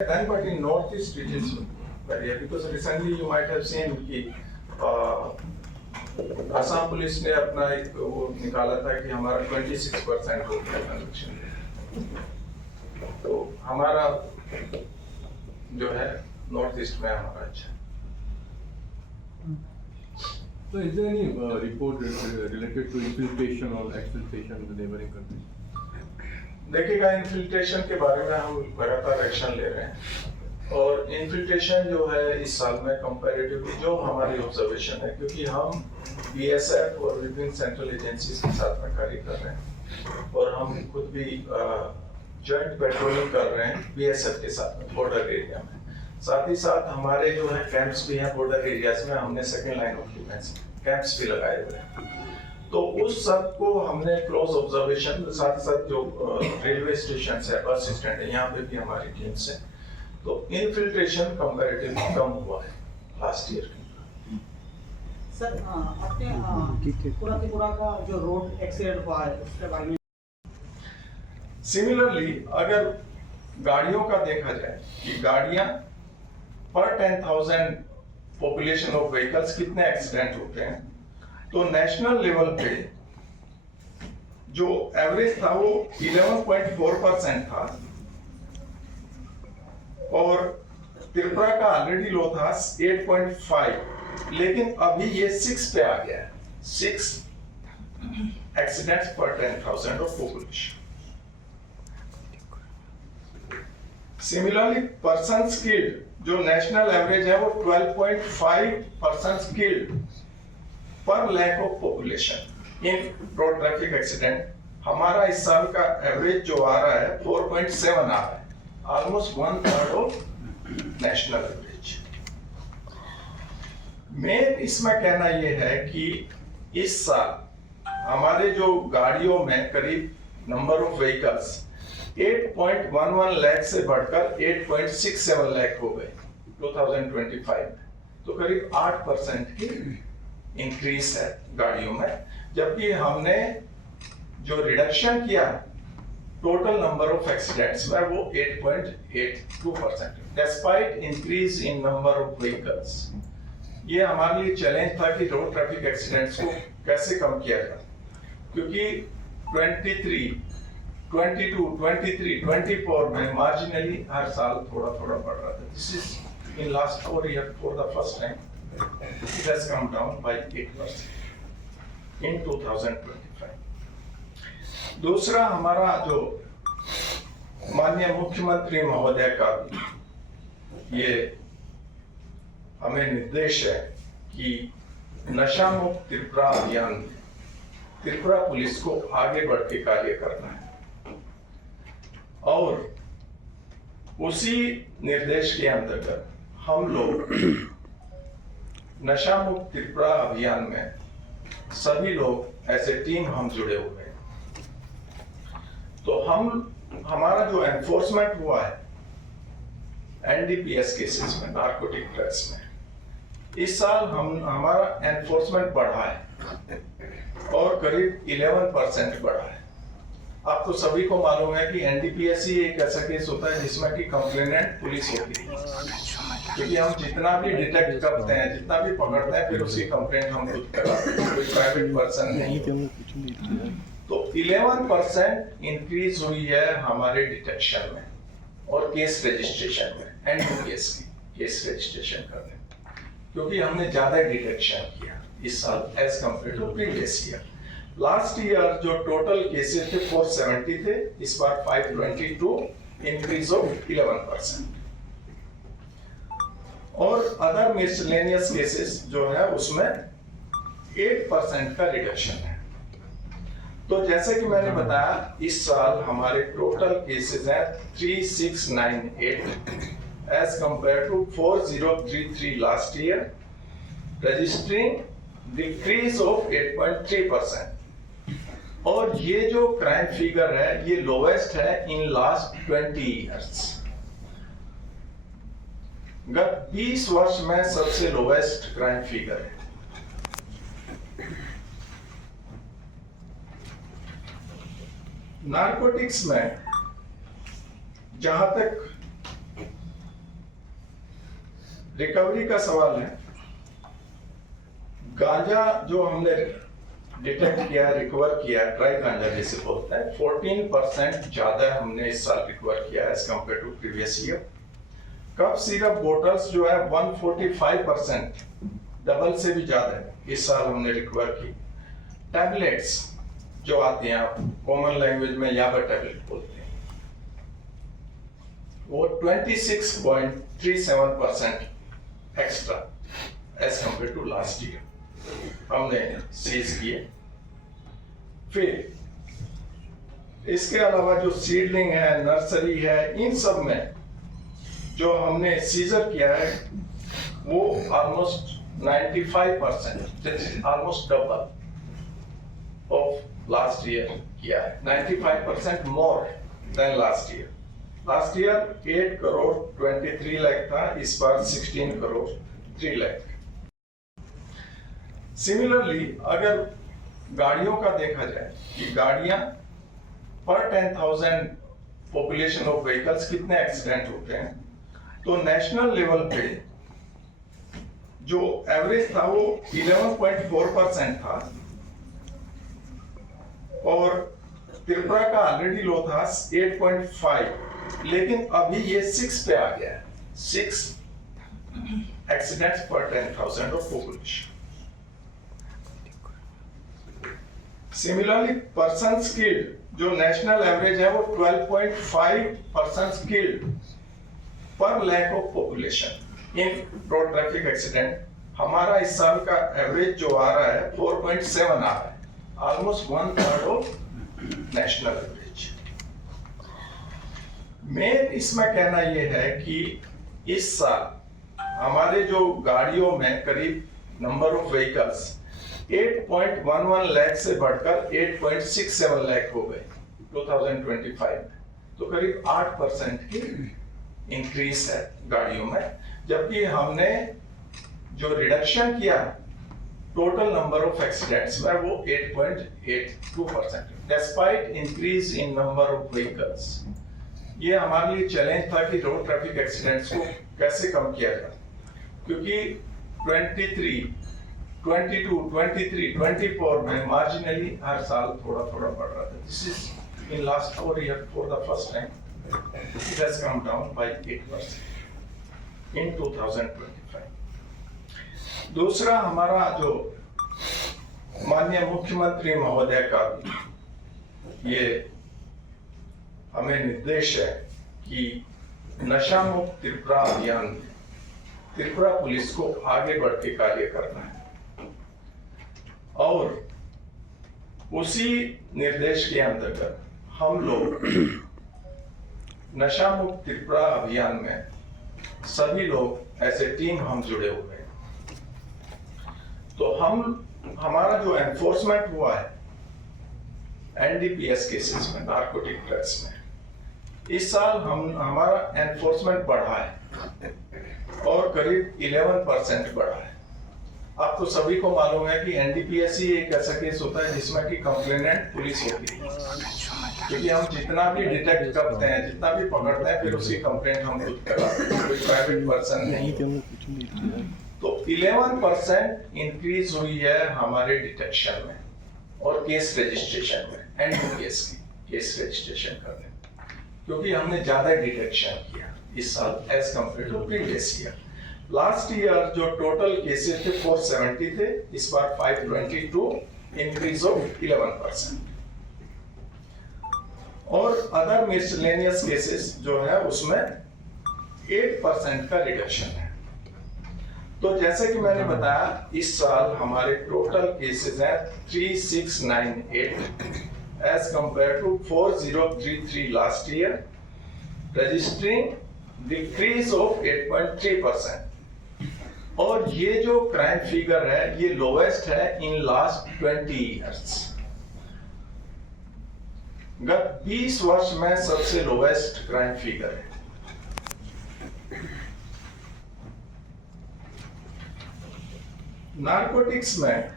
Then, but in Northeast it is very because recently you might have seen कि Assam police ने अपना एक वो निकाला था कि हमारा 26% हो गया ट्रांजेक्शन, तो हमारा जो है नॉर्थ ईस्ट में हमारा अच्छा। So is there any report related to infiltration or exfiltration in the neighboring countries? देखिएगा, इन्फिल्ट्रेशन के बारे में हम लगातार एक्शन ले रहे हैं और इन्फिल्ट्रेशन जो है इस साल में कंपैरेटिवली जो हमारी ऑब्जर्वेशन है, क्योंकि हम बीएसएफ और विभिन्न सेंट्रल एजेंसीज के साथ में कार्य कर रहे हैं और हम खुद भी जॉइंट पेट्रोलिंग कर रहे हैं बीएसएफ के साथ में बॉर्डर एरिया में। साथ ही साथ हमारे जो है कैंप्स भी हैं बॉर्डर एरियाज में, हमने second line of defence camps भी लगाए हुए हैं, तो उस सब को हमने क्लोज ऑब्जर्वेशन, साथ ही साथ जो रेलवे स्टेशन है, बस स्टैंड है, यहाँ पे भी हमारी टीम्स है, तो इन्फिल्ट्रेशन कंपैरेटिवली कम हुआ है लास्ट ईयर। सर अपने पूरा का जो रोड एक्सीडेंट हुआ है उसके बारे में सिमिलरली अगर गाड़ियों का देखा जाए कि गाड़ियां पर 10,000 पॉपुलेशन ऑफ व्हीकल्स कितने एक्सीडेंट होते हैं, तो नेशनल लेवल पे जो एवरेज था वो 11.4% था और त्रिपुरा का ऑलरेडी लो था 8.5, लेकिन अभी ये 6 पे आ गया है, 6 accidents per 10,000 of population. Similarly person killed जो नेशनल एवरेज है वो 12.5 person killed per lakh of population in road traffic accident. हमारा इस साल का एवरेज जो आ रहा है 4.7 आ रहा है, almost 1/3 of national average. Main इसमें कहना यह है कि इस साल हमारे जो गाड़ियों में करीब नंबर ऑफ व्हीकल्स 8.11 लाख से बढ़कर 8.67 लाख हो गए 2025 में, तो करीब 8% की इंक्रीज है गाड़ियों में, जबकि हमने जो रिडक्शन किया टोटल नंबर ऑफ एक्सीडेंट्स में वो 8.82%, despite increase in number of vehicles. ये हमारे लिए चैलेंज था कि रोड ट्रैफिक एक्सीडेंट्स को कैसे कम किया जाए, क्योंकि 23, 22, 23, 24 में मार्जिनली हर साल थोड़ा थोड़ा बढ़ रहा था। This is in last 4 years for the first time it has come down by 8% in 2025. दूसरा, हमारा जो माननीय मुख्यमंत्री महोदय का ये हमें निर्देश है कि नशा मुक्त त्रिपुरा अभियान में त्रिपुरा पुलिस को आगे बढ़ के कार्य करना है और उसी निर्देश के अंतर्गत हम लोग नशा मुक्त त्रिपुरा अभियान में सभी लोग एज ए टीम हम जुड़े हुए हैं। तो हमारा जो एनफोर्समेंट हुआ है एनडीपीएस केसेस में, नार्कोटिक ड्रग्स में, इस साल हमारा एनफोर्समेंट बढ़ा है और करीब 11% बढ़ा है। आपको सभी को मालूम है कि एनडीपीएस ही एक ऐसा केस होता है जिसमें कि कंप्लेनेंट पुलिस होती है, क्योंकि हम जितना भी डिटेक्ट करते हैं, जितना भी पकड़ते हैं, फिर उसकी कंप्लेंट हम खुद कराते हैं, कोई प्राइवेट पर्सन नहीं। तो 11% इंक्रीज हुई है हमारे डिटेक्शन में और केस रजिस्ट्रेशन में, एनडीपीएस की केस रजिस्ट्रेशन करने में, क्योंकि हमने ज्यादा डिटेक्शन किया इस साल as compare to previous year. Last year जो टोटल केसेस थे 470 थे, इस बार 522, इंक्रीज ऑफ 11%। और अदर मिसलेनियस केसेस जो है उसमें 8% का रिडक्शन है। तो जैसे कि मैंने बताया, इस साल हमारे टोटल केसेस हैं 3698 as compare to 4033 last year, registering decrease of 8.3%। और ये जो क्राइम फिगर है ये लोवेस्ट है इन लास्ट 20 इयर्स। गत 20 वर्ष में सबसे लोवेस्ट क्राइम फिगर है। नारकोटिक्स में जहां तक रिकवरी का सवाल है। गांजा जो हमने डिटेक्ट किया, रिकवर किया, ड्राई गांजा जिसे बोलते हैं, 14% ज्यादा हमने इस साल रिकवर किया as compare to previous year. Cough syrup bottles जो है 145%, डबल से भी ज्यादा है, इस साल हमने रिकवर की। टैबलेट्स जो आती हैं, आप कॉमन लैंग्वेज में याबा टैबलेट बोलते हैं, वो 26.37% extra as compare to last year हमने सीज किए। फिर इसके अलावा जो सीडलिंग है, नर्सरी है, इन सब में जो हमने सीजर किया है वो almost 95%, almost double of last year किया है, 95% more than last year. Last year 8 crore 23 lakh था, इस बार 16 करोड़ 3 लाख। सिमिलरली अगर गाड़ियों का देखा जाए कि गाड़ियां पर 10,000 पॉपुलेशन ऑफ व्हीकल्स कितने एक्सीडेंट होते हैं, तो नेशनल लेवल पे जो एवरेज था वो 11.4% था और त्रिपुरा का ऑलरेडी लो था 8.5, लेकिन अभी ये 6 पे आ गया है, 6 accidents per 10,000 of population. Similarly person killed जो नेशनल एवरेज है वो 12.5 पर्सन किल्ड पर lakh of population in road traffic accident. हमारा इस साल का एवरेज जो आ रहा है 4.7 आ रहा है, almost 1/3 of national average. Main इसमें कहना यह है कि इस साल हमारे जो गाड़ियों में करीब नंबर ऑफ व्हीकल्स 8.11 लाख से बढ़कर 8.67 लाख हो गए 2025 में, तो करीब 8% की इंक्रीज है गाड़ियों में, जबकि हमने जो रिडक्शन किया टोटल नंबर ऑफ एक्सीडेंट्स में वो 8.82%, despite increase in number of vehicles. ये हमारे लिए चैलेंज था कि रोड ट्रैफिक एक्सीडेंट्स को कैसे कम किया जाए, क्योंकि 23, 22, 23, 24 में मार्जिनली हर साल थोड़ा थोड़ा बढ़ रहा था। This is in last 4 years for the first time it has come down by 8% in 2025. दूसरा, हमारा जो माननीय मुख्यमंत्री महोदय का भी ये हमें निर्देश है कि नशा मुक्त त्रिपुरा अभियान में त्रिपुरा पुलिस को आगे बढ़ के कार्य करना है, और उसी निर्देश के अंतर्गत हम लोग नशा मुक्त त्रिपुरा अभियान में सभी लोग एज ए टीम हम जुड़े हुए हैं। तो हमारा जो एनफोर्समेंट हुआ है एनडीपीएस केसेस में, नार्कोटिक ड्रग्स में, इस साल हमारा एनफोर्समेंट बढ़ा है और करीब 11% बढ़ा है। आपको सभी को मालूम है कि एनडीपीएस ही एक ऐसा केस होता है जिसमें कि कंप्लेनेंट पुलिस होती है, क्योंकि हम जितना भी डिटेक्ट करते हैं, जितना भी पकड़ते हैं, फिर उसकी कंप्लेंट हम खुद कराते हैं, कोई प्राइवेट पर्सन नहीं। तो 11% इंक्रीज हुई है हमारे डिटेक्शन में और केस रजिस्ट्रेशन में, एनडीपीएस की केस रजिस्ट्रेशन करने में, क्योंकि हमने ज्यादा डिटेक्शन किया इस साल as compare to previous year. Last year जो टोटल केसेस थे 470 थे, इस बार 522, इंक्रीज ऑफ 11%। और अदर मिसलेनियस केसेस जो है उसमें 8% का रिडक्शन है। तो जैसे कि मैंने बताया, इस साल हमारे टोटल केसेस हैं 3698 as compare to 4033 last year, registering decrease of 8.3%। और ये जो क्राइम फिगर है ये लोवेस्ट है इन लास्ट 20 इयर्स। गत 20 वर्ष में सबसे लोवेस्ट क्राइम फिगर है। नारकोटिक्स में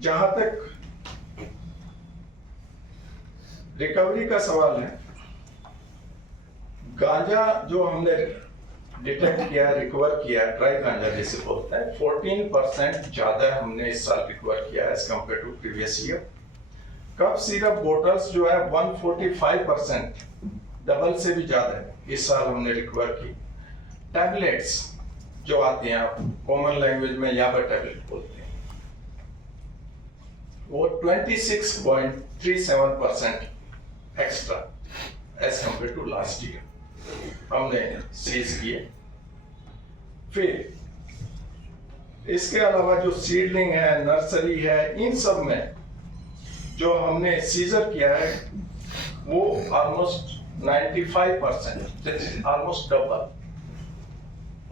जहां तक रिकवरी का सवाल है, गांजा जो हमने डिटेक्ट किया, रिकवर किया, ड्राई गांजा जिसे बोलते हैं, 14% ज्यादा हमने इस साल रिकवर किया as compare to previous year. Cough syrup bottles जो है 145%, डबल से भी ज्यादा है इस साल हमने रिकवर की। टैबलेट्स जो आती हैं, आप कॉमन लैंग्वेज में याबा टैबलेट बोलते हैं, वो 26.37% extra as compare to last year हमने सीज किए। फिर इसके अलावा जो सीडलिंग है, नर्सरी है, इन सब में जो हमने सीजर किया है वो almost 95%, almost double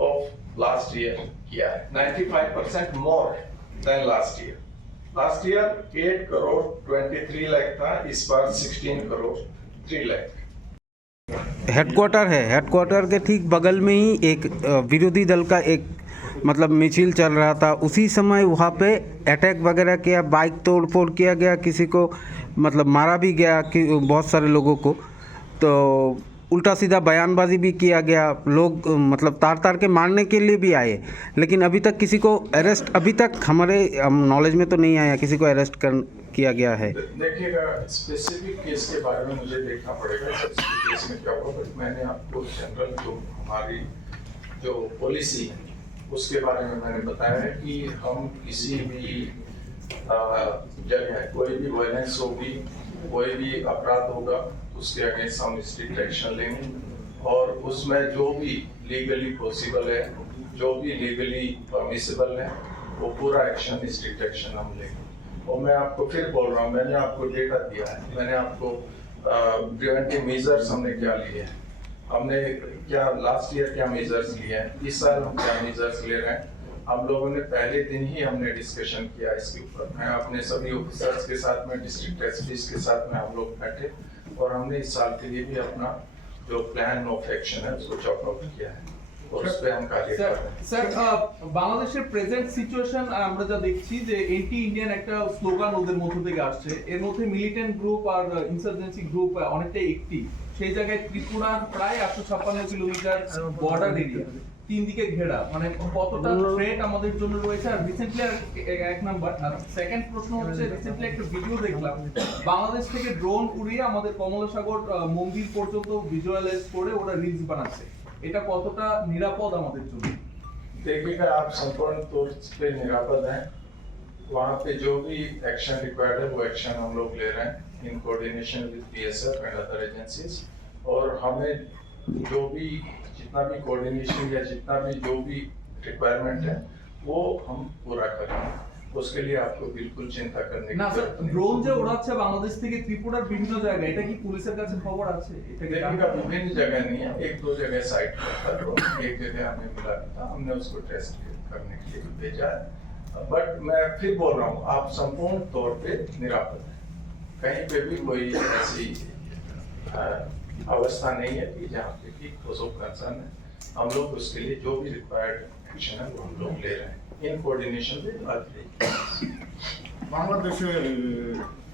of last year किया है, 95% more than last year. Last year 8 crore 23 lakh था, इस बार 16 करोड़ 3 लाख। हेडक्वार्टर है, हेडक्वार्टर के ठीक बगल में ही एक विरोधी दल का एक मतलब मिছিল चल रहा था। उसी समय वहाँ पे अटैक वगैरह किया, बाइक तोड़ फोड़ किया गया, किसी को मतलब मारा भी गया कि बहुत सारे लोगों को, तो उल्टा सीधा बयानबाजी भी किया गया। लोग मतलब तार तार के मारने के लिए भी आए, लेकिन अभी तक किसी को अरेस्ट, अभी तक हमारे नॉलेज में तो नहीं आया किसी को अरेस्ट किया गया है। देखिएगा, स्पेसिफिक केस के बारे में मुझे देखना पड़ेगा स्पेसिफिक केस में क्या हुआ, बट मैंने आपको जनरल जो हमारी जो पॉलिसी है उसके बारे में मैंने बताया है कि हम किसी भी जगह कोई भी वायलेंस होगी, कोई भी अपराध होगा, उसके अगेंस्ट हम स्ट्रिक्ट एक्शन लेंगे, और उसमें जो भी लीगली पॉसिबल है, जो भी लीगली परमिसिबल है, वो पूरा एक्शन, स्ट्रिक्ट एक्शन हम लेंगे। और मैं आपको फिर बोल रहा हूँ, मैंने आपको डेटा दिया है, मैंने आपको प्रिवेंटिव मेजर्स हमने क्या लिए हैं, हमने क्या लास्ट ईयर क्या मेजर्स लिए हैं, इस साल हम क्या मेजर्स ले रहे हैं। हम लोगों ने पहले दिन ही हमने डिस्कशन किया इसके ऊपर। मैं अपने सभी ऑफिसर्स के साथ में, डिस्ट्रिक्ट एसपीज के साथ में हम लोग बैठे और हमने इस साल के लिए भी अपना जो प्लान ऑफ एक्शन है उसको चॉक आउट किया है और उस पे हम कार्य कर रहे हैं। স্যার বাংলাদেশের প্রেজেন্ট সিচুয়েশন আমরা যা দেখছি যে এন্টি ইন্ডিয়ান একটা স্লোগান ওদের মধ্য থেকে আসছে, এর মধ্যে মিলিটেন্ট গ্রুপ আর ইনসার্জেন্সি গ্রুপ অনেকটাই একটিভ। সেই জায়গায় ত্রিপুরার প্রায় 856 কিলোমিটার বর্ডার এরিয়া, তিন দিকে ঘেরা, মানে কতটা থ্রেট আমাদের জন্য রয়েছে। আর রিসেন্টলি এক নাম্বার, আর সেকেন্ড প্রশ্ন হচ্ছে রিসেন্টলি একটা ভিডিও দেখলাম বাংলাদেশ থেকে ড্রোন উড়িয়ে আমাদের কমলাসাগর মন্দির পর্যন্ত ভিজুয়ালাইজ করে ওরা রিলস বানাচ্ছে, এটা কতটা নিরাপদ আমাদের জন্য? देखिएगा, आप संपूर्ण तौर पे निरापद हैं। वहाँ पे जो भी एक्शन रिक्वायर्ड है वो एक्शन हम लोग ले रहे हैं in coordination with BSF and other agencies. और हमें जो भी जितना भी कोऑर्डिनेशन या जितना भी जो भी रिक्वायरमेंट है वो हम पूरा करेंगे, उसके लिए आपको बिल्कुल चिंता करने की না স্যার, जरूरत नहीं। ড্রোন যে ওড়াচ্ছে বাংলাদেশ থেকে ত্রিপুরার বিভিন্ন জায়গায়, এটা কি পুলিশের কাছে খবর আছে? এটা কি देखिएगा, विभिन्न जगह नहीं है, एक दो जगह साइट पर था, तो एक जगह हमें मिला था, हमने उसको टेस्ट करने के लिए भेजा है। बट मैं फिर बोल रहा हूँ, आप संपूर्ण तौर पे निरापद हैं, कहीं पे भी कोई ऐसी अवस्था नहीं है कि जहाँ पे कि कोज ऑफ कंसर्न है। हम लोग उसके लिए जो भी रिक्वायर्ड एक्शन है वो हम लोग ले रहे हैं इन कोऑर्डिनेशन विद अदर। বাংলাদেশে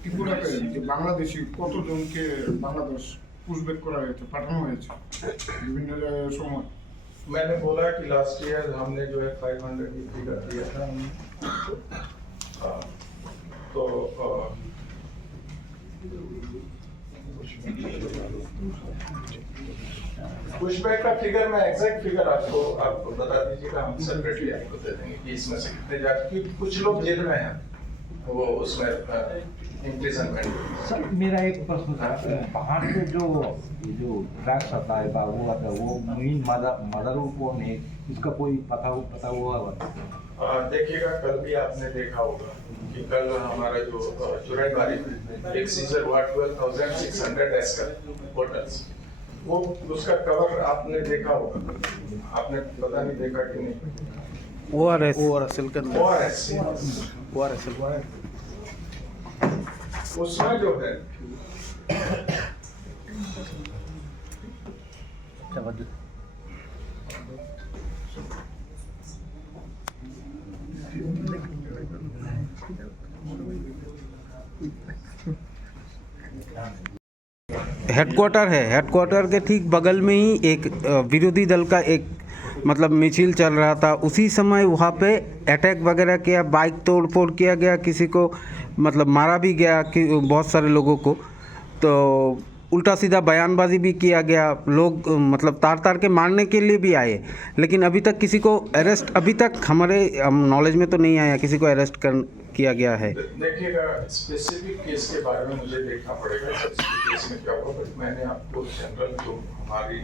ত্রিপুরাতে যে বাংলাদেশি কতজনকে বাংলাদেশ পুশব্যাক করা হয়েছে, পাঠানো হয়েছে বিভিন্ন সময়? मैंने बोला कि लास्ट ईयर हमने जो है 500 की फिगर दिया था हमने, तो पुशबैक का फिगर मैं एग्जैक्ट फिगर आपको बता दीजिएगा, हम सेपरेटली आपको दे देंगे कि इसमें से कितने जाके, कुछ लोग जेल में हैं वो उसमें इम्प्रिजनमेंट। सर मेरा एक प्रश्न था, बाहर से जो ड्रग्स आता है वो आता है, वो मेन मदर कौन है, इसका कोई पता हुआ? देखिएगा, कल भी आपने देखा होगा कि कल हमारा जो चुराईबारी में एक सीजर हुआ 12,600 एस्कर बोटल्स, वो उसका कवर आपने देखा होगा, आपने पता नहीं देखा कि नहीं? ORS उसमें जो है हेडक्वार्टर है, हेडक्वार्टर के ठीक बगल में ही एक विरोधी दल का एक मतलब मिছিল चल रहा था, उसी समय वहाँ पे अटैक वगैरह किया, बाइक तोड़ फोड़ किया गया, किसी को मतलब मारा भी गया कि बहुत सारे लोगों को, तो उल्टा सीधा बयानबाजी भी किया गया। लोग मतलब तार तार के मारने के लिए भी आए, लेकिन अभी तक किसी को अरेस्ट, अभी तक हमारे नॉलेज में तो नहीं आया किसी को अरेस्ट किया गया है। देखिएगा, स्पेसिफिक केस के बारे में मुझे देखना पड़ेगा स्पेसिफिक केस में क्या हुआ, बट मैंने आपको जनरल जो हमारी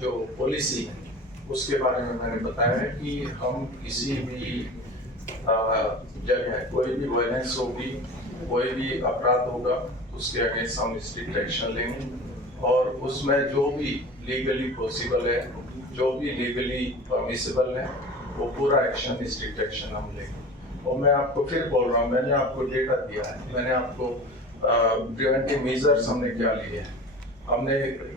जो पॉलिसी है उसके बारे में मैंने बताया है कि हम किसी भी जगह कोई भी वायलेंस होगी, कोई भी अपराध होगा, उसके अगेंस्ट हम स्ट्रिक्ट एक्शन लेंगे, और उसमें जो भी लीगली पॉसिबल है, जो भी लीगली परमिसिबल है, वो पूरा एक्शन, स्ट्रिक्ट एक्शन हम लेंगे। और मैं आपको फिर बोल रहा हूँ, मैंने आपको डेटा दिया है, मैंने आपको प्रिवेंटिव मेजर्स हमने क्या लिए हैं, हमने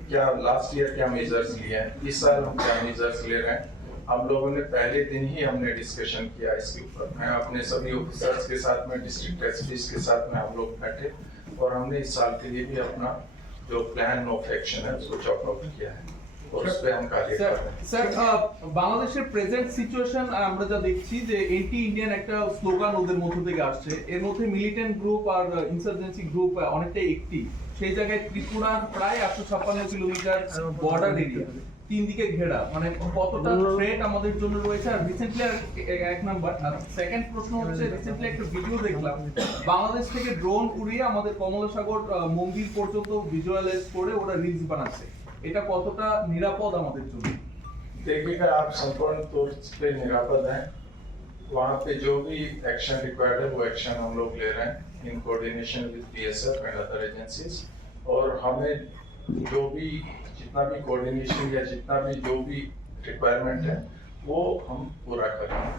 क्या लास्ट ईयर क्या मेजर्स लिए हैं, इस साल हम क्या मेजर्स ले रहे हैं। हम लोगों ने पहले दिन ही हमने डिस्कशन किया इसके ऊपर। मैं अपने सभी ऑफिसर्स के साथ में, डिस्ट्रिक्ट एसपीज के साथ में हम लोग बैठे और हमने इस साल के लिए भी अपना जो प्लान ऑफ एक्शन है उसको चॉक आउट किया है और उस पे हम कार्य कर रहे हैं। স্যার বাংলাদেশের প্রেজেন্ট সিচুয়েশন আমরা যা দেখছি যে এন্টি ইন্ডিয়ান একটা স্লোগান ওদের মধ্য থেকে আসছে, এর মধ্যে মিলিটেন্ট গ্রুপ আর ইনসার্জেন্সি গ্রুপ অনেকটাই একটি। সেই জায়গায় ত্রিপুরার প্রায় 856 কিলোমিটার বর্ডার এরিয়া, তিন দিকে ঘেরা, মানে কতটা থ্রেট আমাদের জন্য রয়েছে। আর রিসেন্টলি এক নাম্বার, আর সেকেন্ড প্রশ্ন হচ্ছে রিসেন্টলি একটা ভিডিও দেখলাম বাংলাদেশ থেকে ড্রোন উড়িয়ে আমাদের কমলাসাগর মন্দির পর্যন্ত ভিজুয়ালাইজ করে ওরা রিলস বানাচ্ছে, এটা কতটা নিরাপদ আমাদের জন্য? देखिएगा, आप संपूर्ण तौर पे निरापद हैं। वहाँ पे जो भी एक्शन रिक्वायर्ड है वो एक्शन हम लोग ले रहे हैं in coordination with BSF and other agencies. और हमें जो भी जितना भी कोऑर्डिनेशन या जितना भी जो भी रिक्वायरमेंट है वो हम पूरा करेंगे,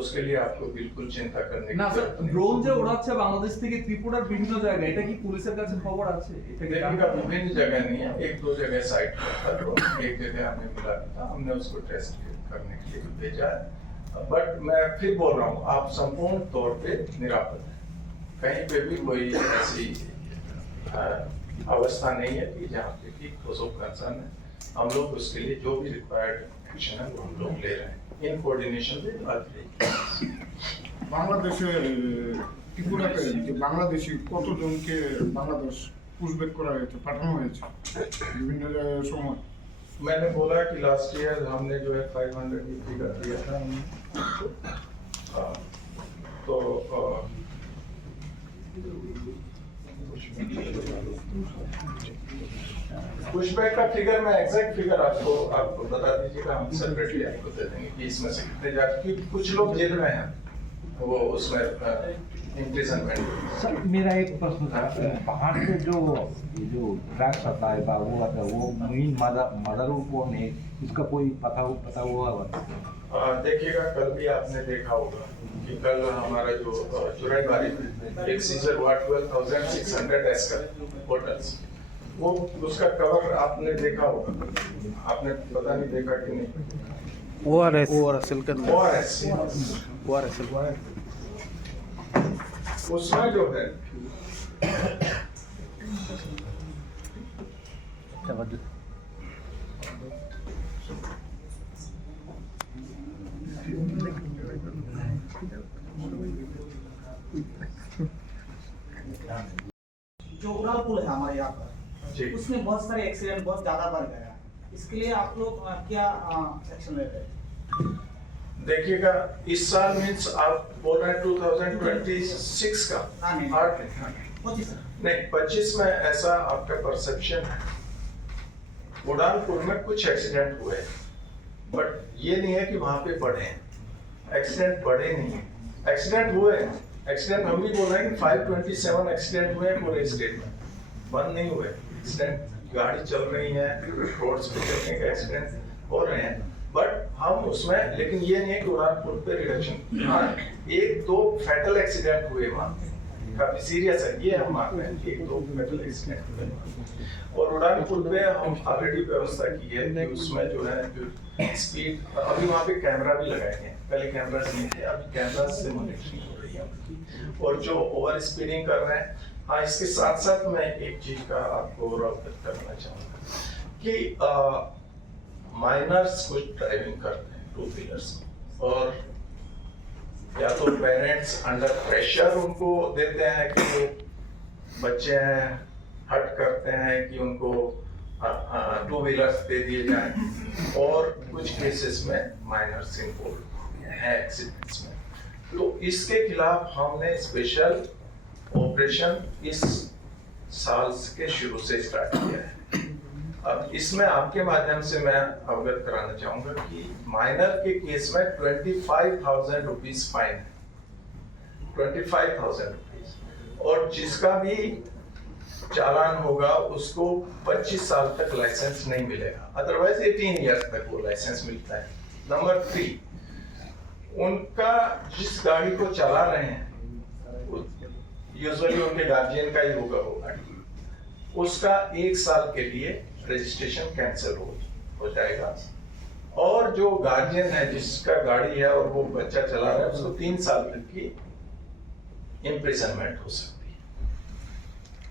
उसके लिए आपको बिल्कुल चिंता करने না की স্যার, जरूरत नहीं। ড্রোন যে ওড়াচ্ছে বাংলাদেশ থেকে ত্রিপুরার বিভিন্ন জায়গায়, এটা কি পুলিশের কাছে খবর আছে? এটা কি देखिएगा, विभिन्न जगह नहीं है, एक दो जगह साइट पर था, तो एक जगह हमें मिला था, हमने उसको टेस्ट करने के लिए भेजा है। बट मैं फिर बोल रहा हूँ, आप संपूर्ण तौर पे निरापद हैं, कहीं पे भी कोई ऐसी अवस्था नहीं है कि जहाँ पे कि कोई कंसर्न है। हम लोग उसके लिए जो भी रिक्वायर्ड एक्शन है वो हम लोग ले रहे हैं इन कोऑर्डिनेशन विद अदर। বাংলাদেশে ত্রিপুরাতে যে বাংলাদেশি কতজনকে বাংলাদেশ পুশব্যাক করা হয়েছে, পাঠানো হয়েছে বিভিন্ন জায়গায় সময়? मैंने बोला कि लास्ट ईयर हमने जो है 500 की फिगर दिया था हमने, तो पुशबैक का फिगर मैं एग्जैक्ट फिगर आपको बता दीजिएगा, हम सेपरेटली आपको दे देंगे कि इसमें से कितने जाते, क्योंकि कुछ लोग जेल में हैं, वो उसमें इम्प्रिजनमेंट। सर मेरा एक प्रश्न था, बाहर से जो ये जो ड्रग्स आता है वो आता है, वो मेन मदर कौन है, इसका कोई पता हुआ? देखिएगा, कल भी आपने देखा होगा कि कल हमारा जो चुराईबारी में एक सीजर हुआ 12,600 एस्कर होटल्स, वो उसका कवर आपने देखा होगा, आपने पता नहीं देखा कि नहीं। ORS उसमें जो है जो उड़ान पुल है हमारे यहाँ पर, जी। उसमें बहुत सारे एक्सीडेंट बहुत ज्यादा बढ़ गया, इसके लिए आप लोग क्या एक्शन ले रहे हैं? देखिएगा, इस साल मीन्स आप बोल रहे हैं 2026 का, हाँ, नहीं। 8 में 25 नहीं 25 में ऐसा आपका परसेप्शन है। उड़ानपुर में कुछ एक्सीडेंट हुए, बट ये नहीं है कि वहां पे बढ़े हैं, एक्सीडेंट बढ़े नहीं है, एक्सीडेंट हुए हैं। एक्सीडेंट हम भी बोल रहे हैं कि 527 एक्सीडेंट हुए हैं पूरे स्टेट में, बंद नहीं हुए एक्सीडेंट, गाड़ी चल रही है, रोड्स पे चलने के एक्सीडेंट हो रहे हैं, बट हम उसमें, लेकिन ये नहीं है कि उड़ानपुर पे रिडक्शन। हाँ, एक दो फैटल एक्सीडेंट हुए वहाँ, काफी सीरियस है, ये हम मानते हैं कि एक दो फैटल एक्सीडेंट हुए। और उड़ानपुर पे हम ऑलरेडी व्यवस्था की है कि उसमें जो है जो स्पीड, अभी वहाँ पे कैमरा भी लगाए हैं, पहले कैमरा नहीं थे, अभी कैमरा से मॉनिटरिंग हो रही है उनकी। और जो ओवर स्पीडिंग कर रहे हैं, हाँ, इसके साथ साथ मैं एक चीज का आपको और अवगत करना चाहूँगा कि माइनर्स कुछ ड्राइविंग करते हैं टू व्हीलर्स, और या तो पेरेंट्स अंडर प्रेशर उनको देते हैं कि वो बच्चे हैं, हट करते हैं कि उनको टू व्हीलर्स दे दिए जाएं, और कुछ केसेस में माइनर्स इन्वॉल्व हैं एक्सीडेंट्स में। तो इसके खिलाफ हमने स्पेशल ऑपरेशन इस साल के शुरू से स्टार्ट किया है। अब इसमें आपके माध्यम से मैं अवगत कराना चाहूंगा कि माइनर के केस में 25,000 रुपीज फाइन है, 25,000 रुपीज, और जिसका भी चालान होगा उसको 25 साल तक लाइसेंस नहीं मिलेगा, अदरवाइज 18 ईयर्स तक वो लाइसेंस मिलता है। नंबर 3, उनका जिस गाड़ी को चला रहे हैं यूजुअली उनके गार्जियन का ही होगा वो गाड़ी, उसका 1 साल के लिए रजिस्ट्रेशन कैंसिल हो जाएगा, और जो गार्जियन है जिसका गाड़ी है और वो बच्चा चला रहा है उसको 3 साल तक की इम्प्रिजनमेंट हो सकती है।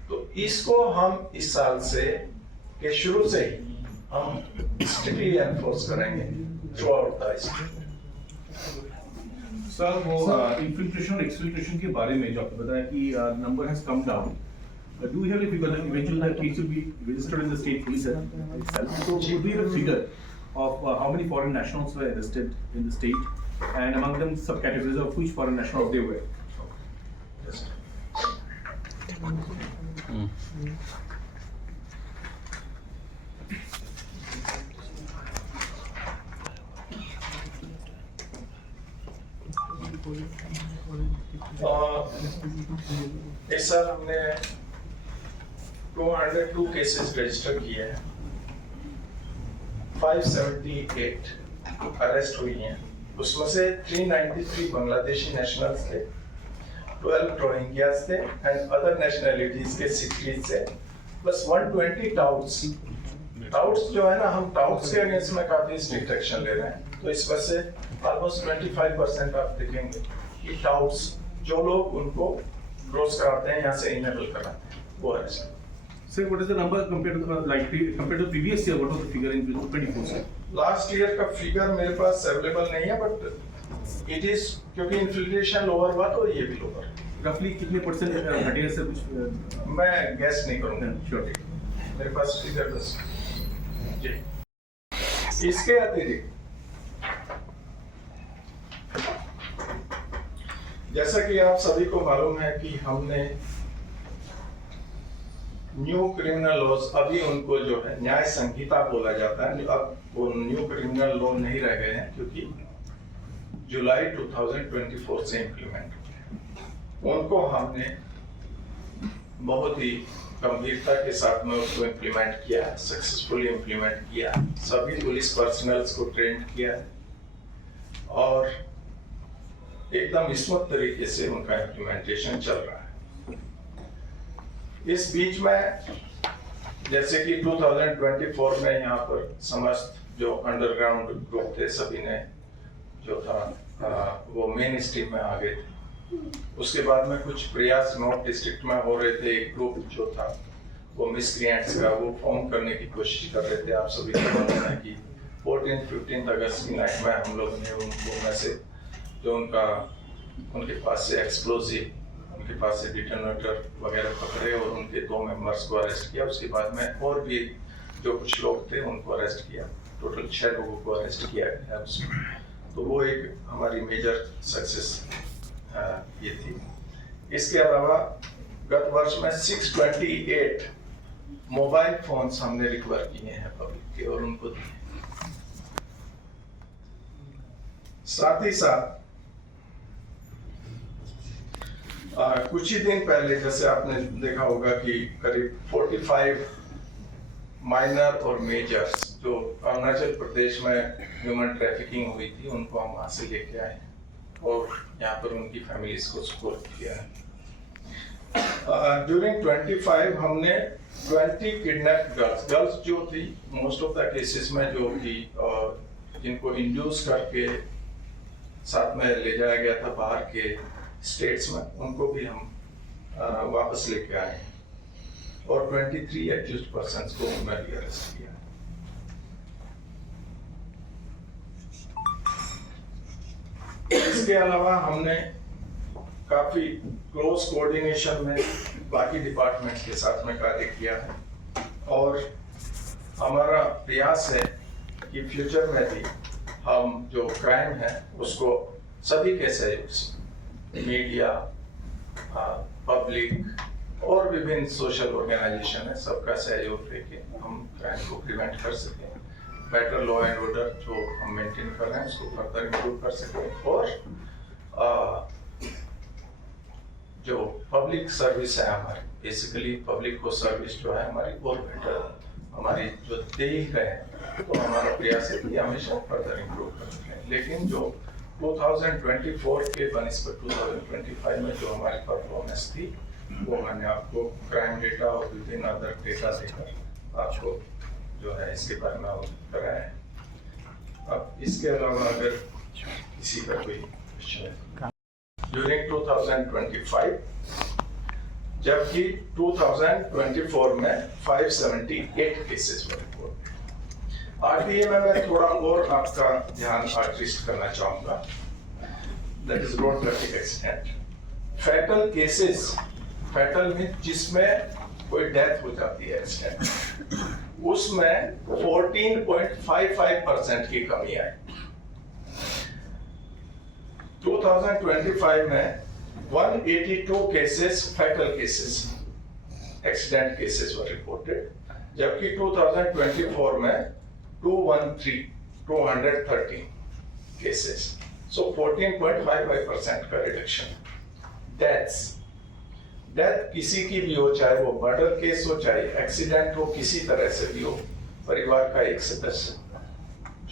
तो इसको हम इस साल से के शुरू से ही हम स्ट्रिक्टली एनफोर्स करेंगे through out the state. Sir वो इन्फिल्ट्रेशन और एक्सफिल्ट्रेशन के बारे में जो आपने बताया कि number has come down, do you have a figure that eventually the case will be registered in the state police itself? So would we have a figure of how many foreign nationals were arrested in the state, and among them subcategories of which foreign nationals they were? इस साल हमने 202 cases register किए हैं, 578 arrest हुई हैं, उसमें से 393 Bangladeshi nationals थे, 12 रोहिंग्यास थे एंड अदर नेशनलिटीज के 60 से, प्लस 120 टाउट्स। टाउट्स जो है ना, हम टाउट्स के अगेंस्ट में काफी स्ट्रिक्ट एक्शन ले रहे हैं, तो इस वजह से ऑलमोस्ट 25% आप देखेंगे कि टाउट्स जो लोग उनको क्रॉस कराते हैं, यहाँ से इनेबल कराते हैं, वो arrest. Sir, what is the number compared to the previous year? What was the figure in 2024? Sir? Last year का फिगर मेरे पास अवेलेबल नहीं है, बट इट इज क्योंकि इन्फिल्ट्रेशन लोअर हुआ तो ये भी लोअर है। Roughly कितने परसेंट घटे हैं सर कुछ? मैं गैस नहीं करूंगा, Sure. मेरे पास फिगर बस जी। इसके अतिरिक्त जैसा कि आप सभी को मालूम है कि हमने न्यू क्रिमिनल लॉज, अभी उनको जो है न्याय संहिता बोला जाता है, अब वो न्यू क्रिमिनल लॉ नहीं रह गए हैं क्योंकि जुलाई 2024 से इम्प्लीमेंट हुए। उनको हमने बहुत ही गंभीरता के साथ में उसको इम्प्लीमेंट किया, सक्सेसफुली इम्प्लीमेंट किया, सभी पुलिस पर्सनल्स को ट्रेन किया और एकदम स्मूथ तरीके से उनका इम्प्लीमेंटेशन चल रहा है। इस बीच में जैसे कि 2024 में यहाँ पर समस्त जो अंडरग्राउंड ग्रुप थे सभी ने जो था वो मेन स्ट्रीम में आ गए थे। उसके बाद में कुछ प्रयास नॉर्थ डिस्ट्रिक्ट में हो रहे थे, एक ग्रुप जो था वो मिसक्रिएंट्स का वो फॉर्म करने की कोशिश कर रहे थे। आप सभी को मालूम है कि 14-15 अगस्त की नाइट में हम लोग ने उनको में से जो उनके पास से एक्सप्लोजिव, उनके पास से डिटोनेटर वगैरह पकड़े और उनके 2 मेंबर्स को अरेस्ट किया। उसके बाद में और भी जो कुछ लोग थे उनको अरेस्ट किया, टोटल 6 लोगों को अरेस्ट किया गया उसमें। तो वो एक हमारी मेजर सक्सेस ये थी। इसके अलावा गत वर्ष में 628 मोबाइल फोन्स हमने रिकवर किए हैं पब्लिक के और उनको दिए। साथ ही साथ कुछ ही दिन पहले जैसे आपने देखा होगा कि करीब 45 माइनर और मेजर्स जो अरुणाचल प्रदेश में ह्यूमन ट्रैफिकिंग हुई थी उनको हम वहां से लेके आए और यहाँ पर उनकी फैमिलीज को सपोर्ट किया है। ड्यूरिंग 25 हमने 20 किडनैप गर्ल्स जो थी, मोस्ट ऑफ द केसेस में जो थी जिनको इंड्यूस करके साथ में ले जाया गया था बाहर के स्टेट्स में, उनको भी हम वापस लेके आए और 23 एक्यूज्ड पर्संस को हमने अरेस्ट किया। इसके अलावा हमने काफी क्लोज कोऑर्डिनेशन में बाकी डिपार्टमेंट्स के साथ में कार्य किया है और हमारा प्रयास है कि फ्यूचर में भी हम जो क्राइम है उसको सभी के सहयोग से, मीडिया, पब्लिक और विभिन्न सोशल ऑर्गेनाइजेशन है, सबका सहयोग लेके हम क्राइम को प्रिवेंट कर सकें, बेटर लॉ एंड ऑर्डर जो हम मेंटेन कर रहे हैं उसको फर्दर इम्प्रूव कर सकें और जो पब्लिक सर्विस है हमारी, बेसिकली पब्लिक को सर्विस जो है हमारी और बेटर हमारी जो दे ही रहे हैं, तो हमारा प्रयास है कि हमेशा फर्दर इम्प्रूव कर सकें। लेकिन जो 2024 के बनस्पत 2025 में जो हमारी परफॉर्मेंस थी वो मैंने आपको क्राइम डेटा और विभिन्न अदर डेटा देकर आपको जो है इसके बारे में अवगत कराया है। अब इसके अलावा अगर किसी का कोई क्वेश्चन है। ड्यूरिंग 2025 जबकि 2024 में 578 केसेस हुए रिपोर्ट। आरटीए में मैं थोड़ा और आपका ध्यान आकृष्ट करना चाहूंगा, that is road traffic accident. Fatal cases, fatal में जिसमें कोई डेथ हो जाती है एक्सीडेंट, उसमें 14.55% की कमी आई। 2025 में 182 cases fatal cases, accident cases वर रिपोर्टेड, जबकि 2024 में 213 केसेस, सो 14.55% का रिडक्शन। डेथ किसी की भी हो, चाहे वो मर्डर केस हो, चाहे एक्सीडेंट हो, किसी तरह से भी हो, परिवार का एक सदस्य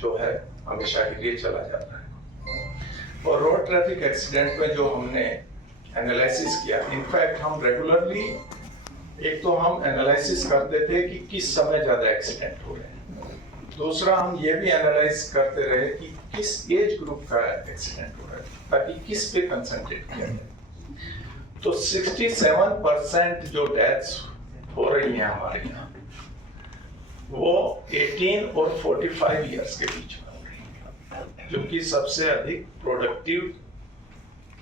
जो है हमेशा के लिए चला जाता है। और रोड ट्रैफिक एक्सीडेंट में जो हमने एनालिसिस किया, इनफैक्ट हम रेगुलरली एक तो हम एनालिसिस करते थे कि किस समय ज्यादा एक्सीडेंट हो रहे हैं, दूसरा हम ये भी एनालाइज करते रहे कि किस एज ग्रुप का एक्सीडेंट हो रहा है, ताकि किस पे कंसंट्रेट किया जाए। तो 67% जो डेथ्स हो रही हैं हमारे यहाँ, वो 18 और 45 इयर्स के बीच में हो रही है, जो कि सबसे अधिक प्रोडक्टिव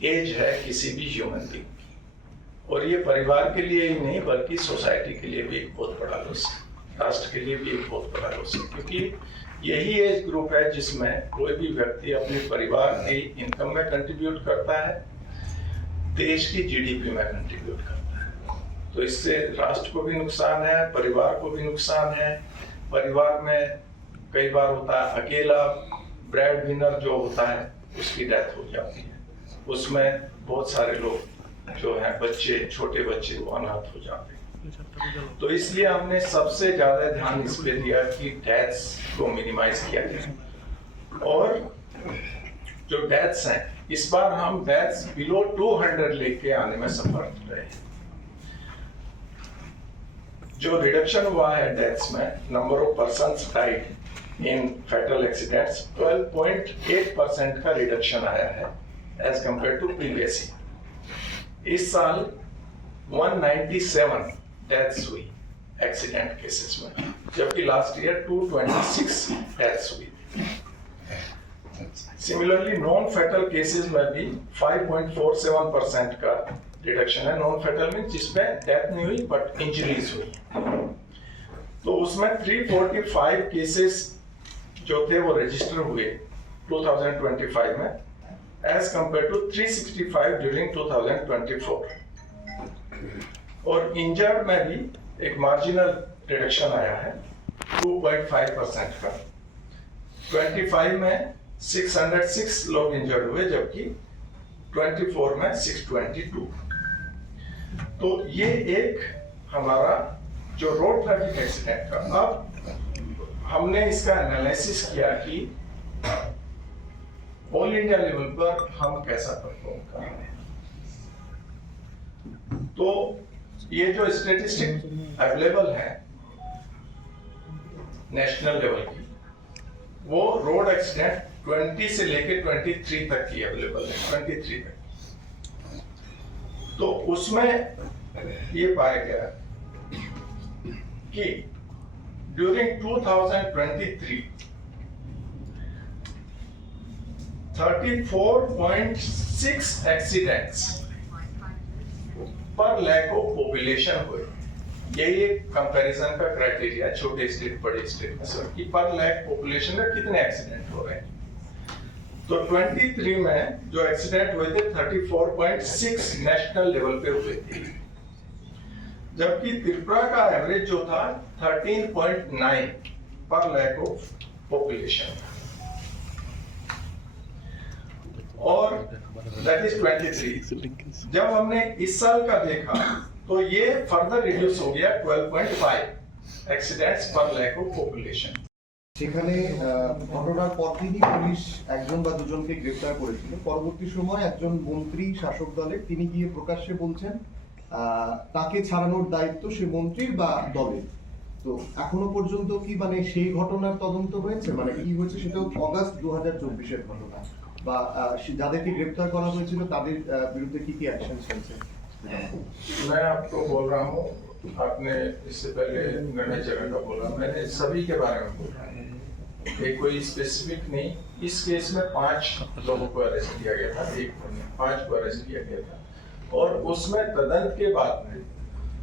एज है किसी भी ह्यूमन बीइंग की। और ये परिवार के लिए ही नहीं बल्कि सोसाइटी के लिए भी एक बहुत बड़ा लॉस है, राष्ट्र के लिए भी एक बहुत बड़ा लॉस है, क्योंकि यही एज ग्रुप है जिसमें कोई भी व्यक्ति अपने परिवार की इनकम में कंट्रीब्यूट करता है, देश की जीडीपी में कंट्रीब्यूट करता है। तो इससे राष्ट्र को भी नुकसान है, परिवार को भी नुकसान है। परिवार में कई बार होता है अकेला ब्रेड विनर जो होता है उसकी डेथ हो जाती है, उसमें बहुत सारे लोग जो हैं बच्चे, छोटे बच्चे वो अनाथ हो जाते हैं। तो इसलिए हमने सबसे ज्यादा ध्यान इस पे दिया कि डेथ्स को मिनिमाइज किया जाए। और जो डेथ्स हैं, इस बार हम डेथ्स बिलो 200 लेके आने में सफल रहे हैं। जो रिडक्शन हुआ है डेथ्स में, number of persons died in fatal accidents, 12.8% का रिडक्शन आया है as compare to previous year. इस साल 197 डेथ्स हुई एक्सीडेंट केसेस में, जबकि लास्ट ईयर 226 डेथ्स हुई। सिमिलरली नॉन फैटल केसेस में भी 5.47% का रिडक्शन है। नॉन फैटल में जिसमें डेथ नहीं हुई बट इंजरीज हुई। तो उसमें 345 केसेस जो थे वो रजिस्टर हुए 2025 में एज कंपेयर टू 365 ड्यूरिंग 2024। और इंजर्ड में भी एक मार्जिनल रिडक्शन आया है 2.5% का। 25 में 606 लोग इंजर्ड हुए, जबकि 24 में 622। तो ये एक हमारा जो रोड ट्रैफिक एक्सीडेंट का, अब हमने इसका एनालिसिस किया कि ऑल इंडिया लेवल पर हम कैसा परफॉर्म कर रहे हैं। तो ये जो स्टेटिस्टिक अवेलेबल है नेशनल लेवल की, वो रोड एक्सीडेंट 20 से लेके 23 तक की अवेलेबल है, 23 तक। तो उसमें ये पाया गया कि ड्यूरिंग 2023 34.6 एक्सीडेंट्स पर लाख ऑफ पॉपुलेशन हुए। यही एक कंपैरिजन का क्राइटेरिया छोटे स्टेट बड़े स्टेट में सर कि पर लाख पॉपुलेशन में कितने एक्सीडेंट हो रहे हैं। तो 23 में जो एक्सीडेंट हुए थे 34.6 नेशनल लेवल पे हुए थे, जबकि त्रिपुरा का एवरेज जो था 13.9 पर लाख ऑफ पॉपुलेशन और दैट इज 23। जब हमने इस साल का देखा तो ये फर्दर रिड्यूस हो गया 12.5 एक्सीडेंट्स पर लाख ऑफ पॉपुलेशन। সেখানে ঘটনার পরদিনই পুলিশ একজন বা দুজনকে গ্রেফতার করেছিল। পরবর্তী সময় একজন মন্ত্রী শাসক দলের তিনি গিয়ে প্রকাশ্যে বলছেন তাকে ছাড়ানোর দায়িত্ব সে মন্ত্রীর বা দলের। তো এখনো পর্যন্ত কি মানে সেই ঘটনার তদন্ত হয়েছে, মানে কি হয়েছে সেটাও অগাস্ট 2024-এর ঘটনা, বা যাদেরকে গ্রেফতার করা হয়েছিল তাদের বিরুদ্ধে কি কি অ্যাকশন চলছে? मैं आपको बोल रहा हूँ, आपने इससे पहले गणेश जगह का बोला, मैंने सभी के बारे में बोला है, ये कोई स्पेसिफिक नहीं। इस केस में 5 लोगों को अरेस्ट किया गया था, 5 को अरेस्ट किया गया था और उसमें तदंत के बाद में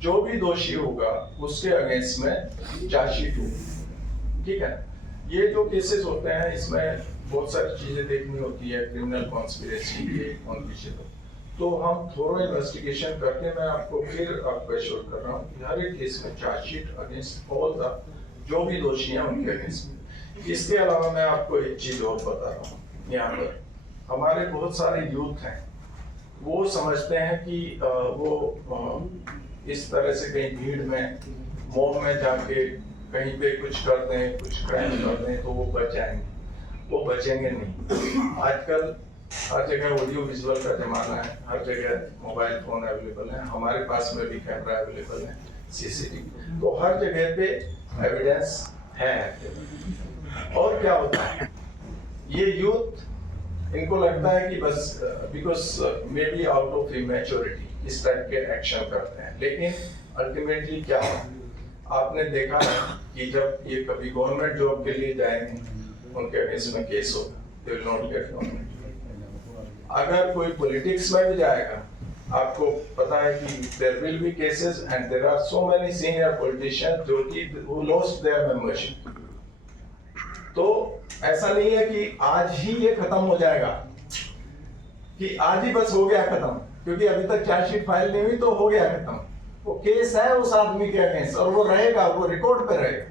जो भी दोषी होगा उसके अगेंस्ट में चार्जशीट होगी, ठीक है। ये जो केसेस होते हैं इसमें बहुत सारी चीजें देखनी होती है, क्रिमिनल कॉन्स्पिरेसी ये कौन पीछे तो हम थोड़ा इन्वेस्टिगेशन करके मैं आपको फिर आपको एश्योर कर रहा हूँ कि हर एक केस में चार्जशीट अगेंस्ट ऑल द जो भी दोषी हैं उनके अगेंस्ट में। इसके अलावा मैं आपको एक चीज और बता रहा हूँ, यहाँ पर हमारे बहुत सारे यूथ हैं, वो समझते हैं कि वो इस तरह से कहीं भीड़ में मॉब में जाके कहीं पे कुछ कर दें, कुछ क्राइम कर दें तो वो बच जाएंगे, वो बचेंगे नहीं। आजकल हर जगह ऑडियो विजुअल का जमाना है, हर जगह मोबाइल फोन अवेलेबल है, हमारे पास में भी कैमरा अवेलेबल है, सीसीटीवी, तो हर जगह पे एविडेंस है। और क्या होता है, ये यूथ इनको लगता है कि बस because may be out of immaturity इस टाइप के एक्शन करते हैं, लेकिन अल्टीमेटली क्या है, आपने देखा है कि जब ये कभी गवर्नमेंट जॉब के लिए जाएंगे उनके अगेंस्ट में केस होगा, they will not gate government. अगर कोई पॉलिटिक्स में भी जाएगा, आपको पता है कि there will be cases and there are so many senior politicians जो कि हु लॉस्ट देयर मेंबरशिप। तो ऐसा नहीं है कि आज ही ये खत्म हो जाएगा, कि आज ही बस हो गया खत्म, क्योंकि अभी तक चार्जशीट फाइल नहीं हुई तो हो गया खत्म। वो केस है उस आदमी के अगेंस्ट और वो रहेगा, वो रिकॉर्ड पे रहेगा।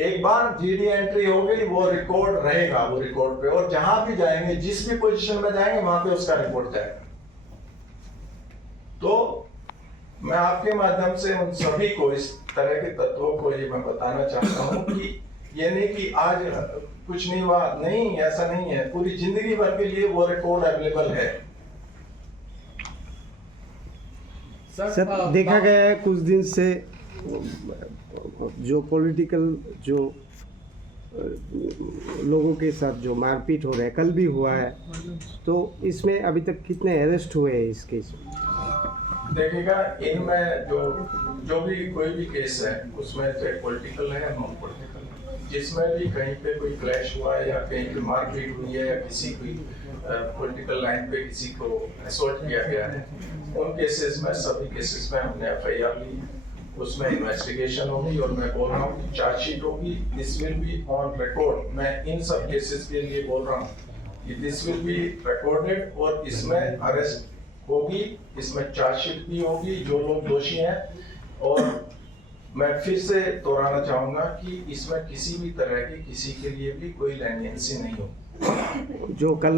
एक बार जीडी एंट्री हो गई वो रिकॉर्ड रहेगा, वो रिकॉर्ड पे, और जहां भी जाएंगे जिस भी पोजीशन में जाएंगे वहां पे उसका रिकॉर्ड जाएगा। तो मैं आपके माध्यम से उन सभी को इस तरह के तत्वों को ये मैं बताना चाहता हूँ कि ये नहीं कि आज कुछ नहीं हुआ, नहीं, ऐसा नहीं है, पूरी जिंदगी भर के लिए वो रिकॉर्ड अवेलेबल है। सर देखा गया है कुछ दिन से जो पॉलिटिकल जो लोगों के साथ जो मारपीट हो रहा है, कल भी हुआ है, तो इसमें अभी तक कितने अरेस्ट हुए हैं इस केस में? देखिएगा, इनमें जो भी कोई भी केस है उसमें चाहे पॉलिटिकल है या नॉन पॉलिटिकल, जिसमें भी कहीं पे कोई क्लैश हुआ है या कहीं पे मारपीट हुई है या किसी कोई पॉलिटिकल लाइन पे किसी को असॉल्ट किया गया है, उन केसेस में सभी केसेस में हमने एफआईआर ली है, उसमें इन्वेस्टिगेशन होगी और मैं बोल रहा हूँ चार्जशीट होगी, this will be on record. मैं इन सब केसेस के लिए बोल रहा हूँ कि दिस विल बी रिकॉर्डेड और इसमें अरेस्ट होगी, इसमें चार्जशीट भी होगी जो लोग दोषी हैं। और मैं फिर से दोहराना चाहूंगा कि इसमें किसी भी तरह की किसी के लिए भी कोई लेनियंसी नहीं हो। जो कल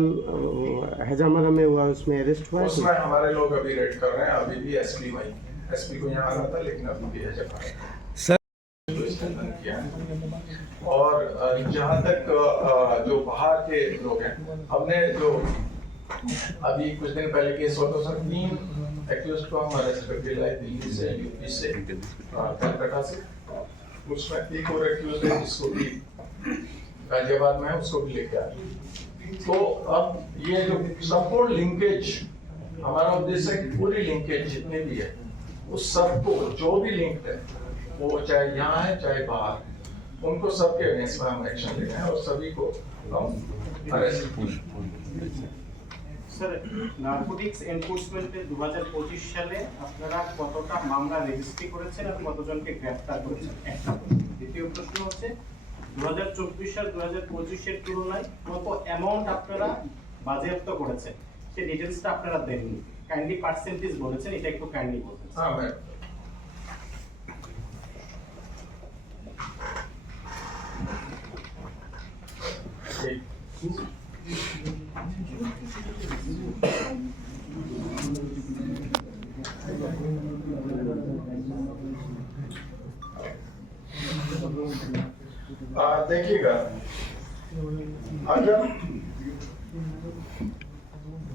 हजामरा में हुआ उसमें अरेस्ट हुआ है? उसमें हमारे लोग अभी रेड कर रहे हैं, अभी भी एसपी वहीं, एसपी को यहाँ आना था लेकिन अभी भी है सर किया है। और जहाँ तक जो बाहर के लोग हैं, हमने जो अभी कुछ दिन पहले केस हुआ था सर, 3 एक्यूज्ड को हम अरेस्ट करके लाए दिल्ली से, यूपी से, कलकत्ता से। उसमें एक और एक्यूज्ड है जिसको भी गाजियाबाद में है, उसको भी लेके आए। तो अब ये जो संपूर्ण लिंकेज, हमारा उद्देश्य है कि पूरी लिंकेज जितने भी है उस सबको जो भी लिंक है वो चाहे यहाँ है चाहे बाहर, उनको सबके अगेंस्ट में हम एक्शन ले रहे हैं और सभी को हम अरेस्ट স্যার নারকোটিক্স এনফোর্সমেন্টে 2025 সালে আপনারা কতটা মামলা রেজিস্ট্রি করেছেন আর কতজনকে গ্রেফতার করেছেন? একটা প্রশ্ন। দ্বিতীয় প্রশ্ন হচ্ছে 2024 সাল 2025 এর তুলনায় কত অ্যামাউন্ট আপনারা বাজেয়াপ্ত করেছেন সেই ডিটেইলসটা আপনারা দেননি। কাইন্ডলি পার্সেন্টেজ বলেছেন, এটা একটু কাইন্ডলি বলবেন। हाँ मैं देखिएगा, अगर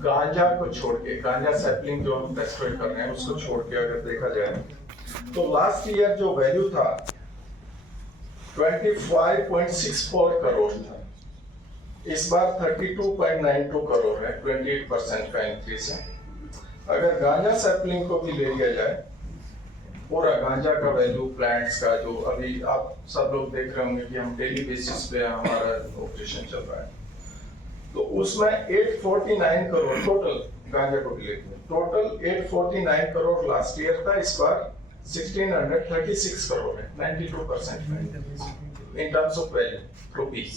गांजा को छोड़ के, गांजा सैपलिंग जो हम डिस्ट्रॉय कर रहे हैं उसको छोड़ के अगर देखा जाए तो लास्ट ईयर जो वैल्यू था 25.64 करोड़ था, इस बार 32.92 करोड़ है, 28% का इंक्रीज है। अगर गांजा सैपलिंग को भी ले लिया जाए, पूरा गांजा का वैल्यू, प्लांट्स का, जो अभी आप सब लोग देख रहे होंगे कि हम डेली बेसिस पे हमारा ऑपरेशन चल रहा है, तो उसमें 849 करोड़ टोटल गांजा को भी लेते हैं, टोटल 849 करोड़ लास्ट ईयर था, इस बार 1636 करोड़ है, 92% in terms of value rupees.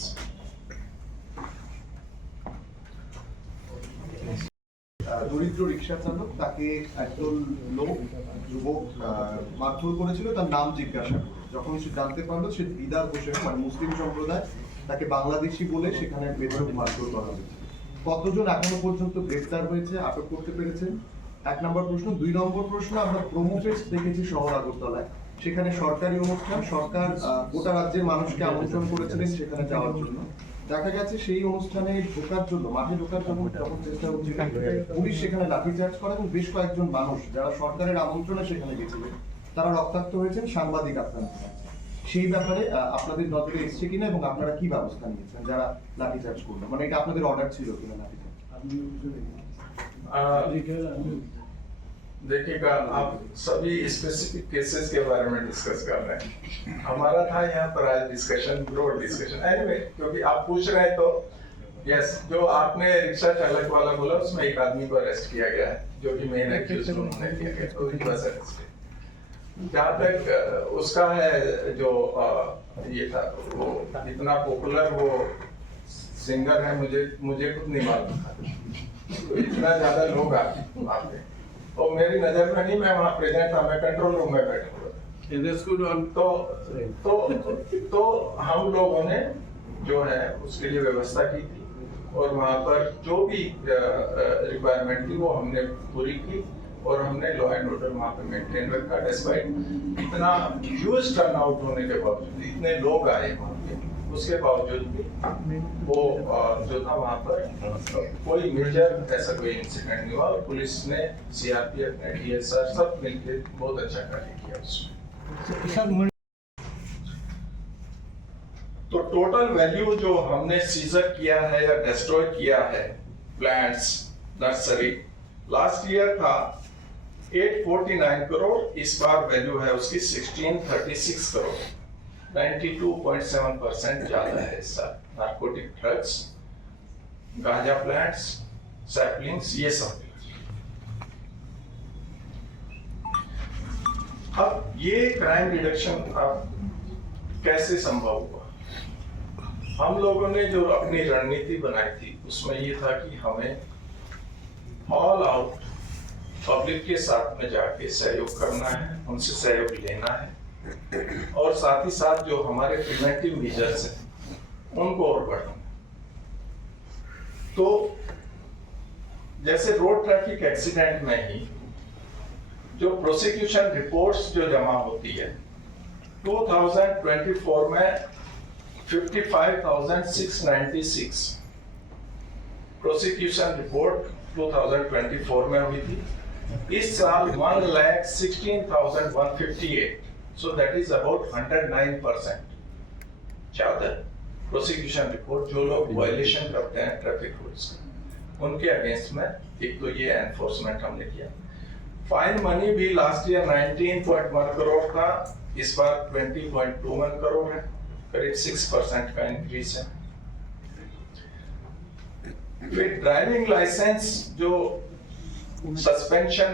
দরিদ্র রিক্সা চালক তাকে একজন লোক যুবক মারধর করেছিল, তার নাম জিজ্ঞাসা করে যখন সে জানতে পারলো সে দিদার হোসেন মানে মুসলিম সম্প্রদায়, তাকে বাংলাদেশি বলে সেখানে বেধড়ক মারধর করা হয়েছে। কতজন এখনো পর্যন্ত গ্রেফতার হয়েছে, আটক করতে পেরেছেন? 1 নম্বর প্রশ্ন। 2 নম্বর প্রশ্ন, আমরা প্রোমো ফেস্ট দেখেছি শহর আগরতলায়, সেখানে সরকারি অনুষ্ঠান, সরকার গোটা রাজ্যের মানুষকে আমন্ত্রণ করেছিলেন সেখানে যাওয়ার জন্য। দেখা গেছে সেই অনুষ্ঠানে ঢোকার জন্য, মাঠে ঢোকার জন্য যখন চেষ্টা হচ্ছিল, পুলিশ সেখানে লাঠিচার্জ করে এবং বেশ কয়েকজন মানুষ যারা সরকারের আমন্ত্রণে সেখানে গেছিলেন তারা রক্তাক্ত হয়েছেন, সাংবাদিক আক্রান্ত হয়েছেন। সেই ব্যাপারে আপনাদের নজরে এসেছে কিনা এবং আপনারা কি ব্যবস্থা নিয়েছেন যারা লাঠিচার্জ করলো, মানে এটা আপনাদের অর্ডার ছিল কিনা লাঠিচার্জ? देखिएगा, आप सभी स्पेसिफिक केसेस के बारे में डिस्कस कर रहे हैं, हमारा था यहाँ पर आज डिस्कशन, ब्रॉड डिस्कशन। एनीवे, क्योंकि आप पूछ रहे हैं तो यस, जो आपने रिक्शा चालक वाला बोला उसमें एक आदमी को अरेस्ट किया गया है जो कि मेन एक्यूज उन्होंने किया गया, तो ही बस अरेस्ट। जहाँ तक उसका है जो ये था, वो इतना पॉपुलर वो सिंगर है, मुझे खुद नहीं मालूम था, तो इतना ज्यादा लोग आते और मेरी नजर में नहीं, मैं वहाँ प्रेजेंट था, मैं कंट्रोल रूम में बैठा हुआ था। तो हम लोगों ने जो है उसके लिए व्यवस्था की थी और वहाँ पर जो भी रिक्वायरमेंट थी वो हमने पूरी की और हमने लॉ एंड ऑर्डर वहाँ पे मेंटेन रखा। डिस्पाइट इतना ह्यूज टर्न आउट होने के बावजूद, इतने लोग आए वहाँ पे, उसके बावजूद भी वो जो था वहाँ पर कोई मेजर ऐसा कोई इंसिडेंट नहीं हुआ और पुलिस ने, सीआरपीएफ ने, डीएसआर सब मिलकर बहुत अच्छा कार्य किया उसमें। तो टोटल वैल्यू जो हमने सीजर किया है या डिस्ट्रॉय किया है, प्लांट्स, नर्सरी, लास्ट ईयर था 849 करोड़, इस बार वैल्यू है उसकी 1636 करोड़, 92.7% ज्यादा है इस साल। नार्कोटिक ड्रग्स, गांजा प्लांट्स, सैपलिंग्स, ये सब। अब ये क्राइम रिडक्शन अब कैसे संभव हुआ? हम लोगों ने जो अपनी रणनीति बनाई थी उसमें ये था कि हमें ऑल आउट पब्लिक के साथ में जाके सहयोग करना है, उनसे सहयोग लेना है और साथ ही साथ जो हमारे प्रिवेंटिव मेजर्स हैं उनको और बढ़ाना। तो जैसे रोड ट्रैफिक एक्सीडेंट में ही जो प्रोसिक्यूशन रिपोर्ट्स जो जमा होती है 2024 में 55,696 प्रोसिक्यूशन रिपोर्ट 2024 में हुई थी। इस साल 1,16,158, so that is about 109% ज्यादा प्रोसिक्यूशन रिपोर्ट जो लोग वायलेशन करते हैं ट्रैफिक रूल्स उनके अगेंस्ट में। एक तो ये एनफोर्समेंट हमने किया। फाइन मनी भी लास्ट ईयर 19.1 करोड़ था, इस बार 20.21 करोड़ है। करीब 6% का इंक्रीज है। फिर ड्राइविंग लाइसेंस जो सस्पेंशन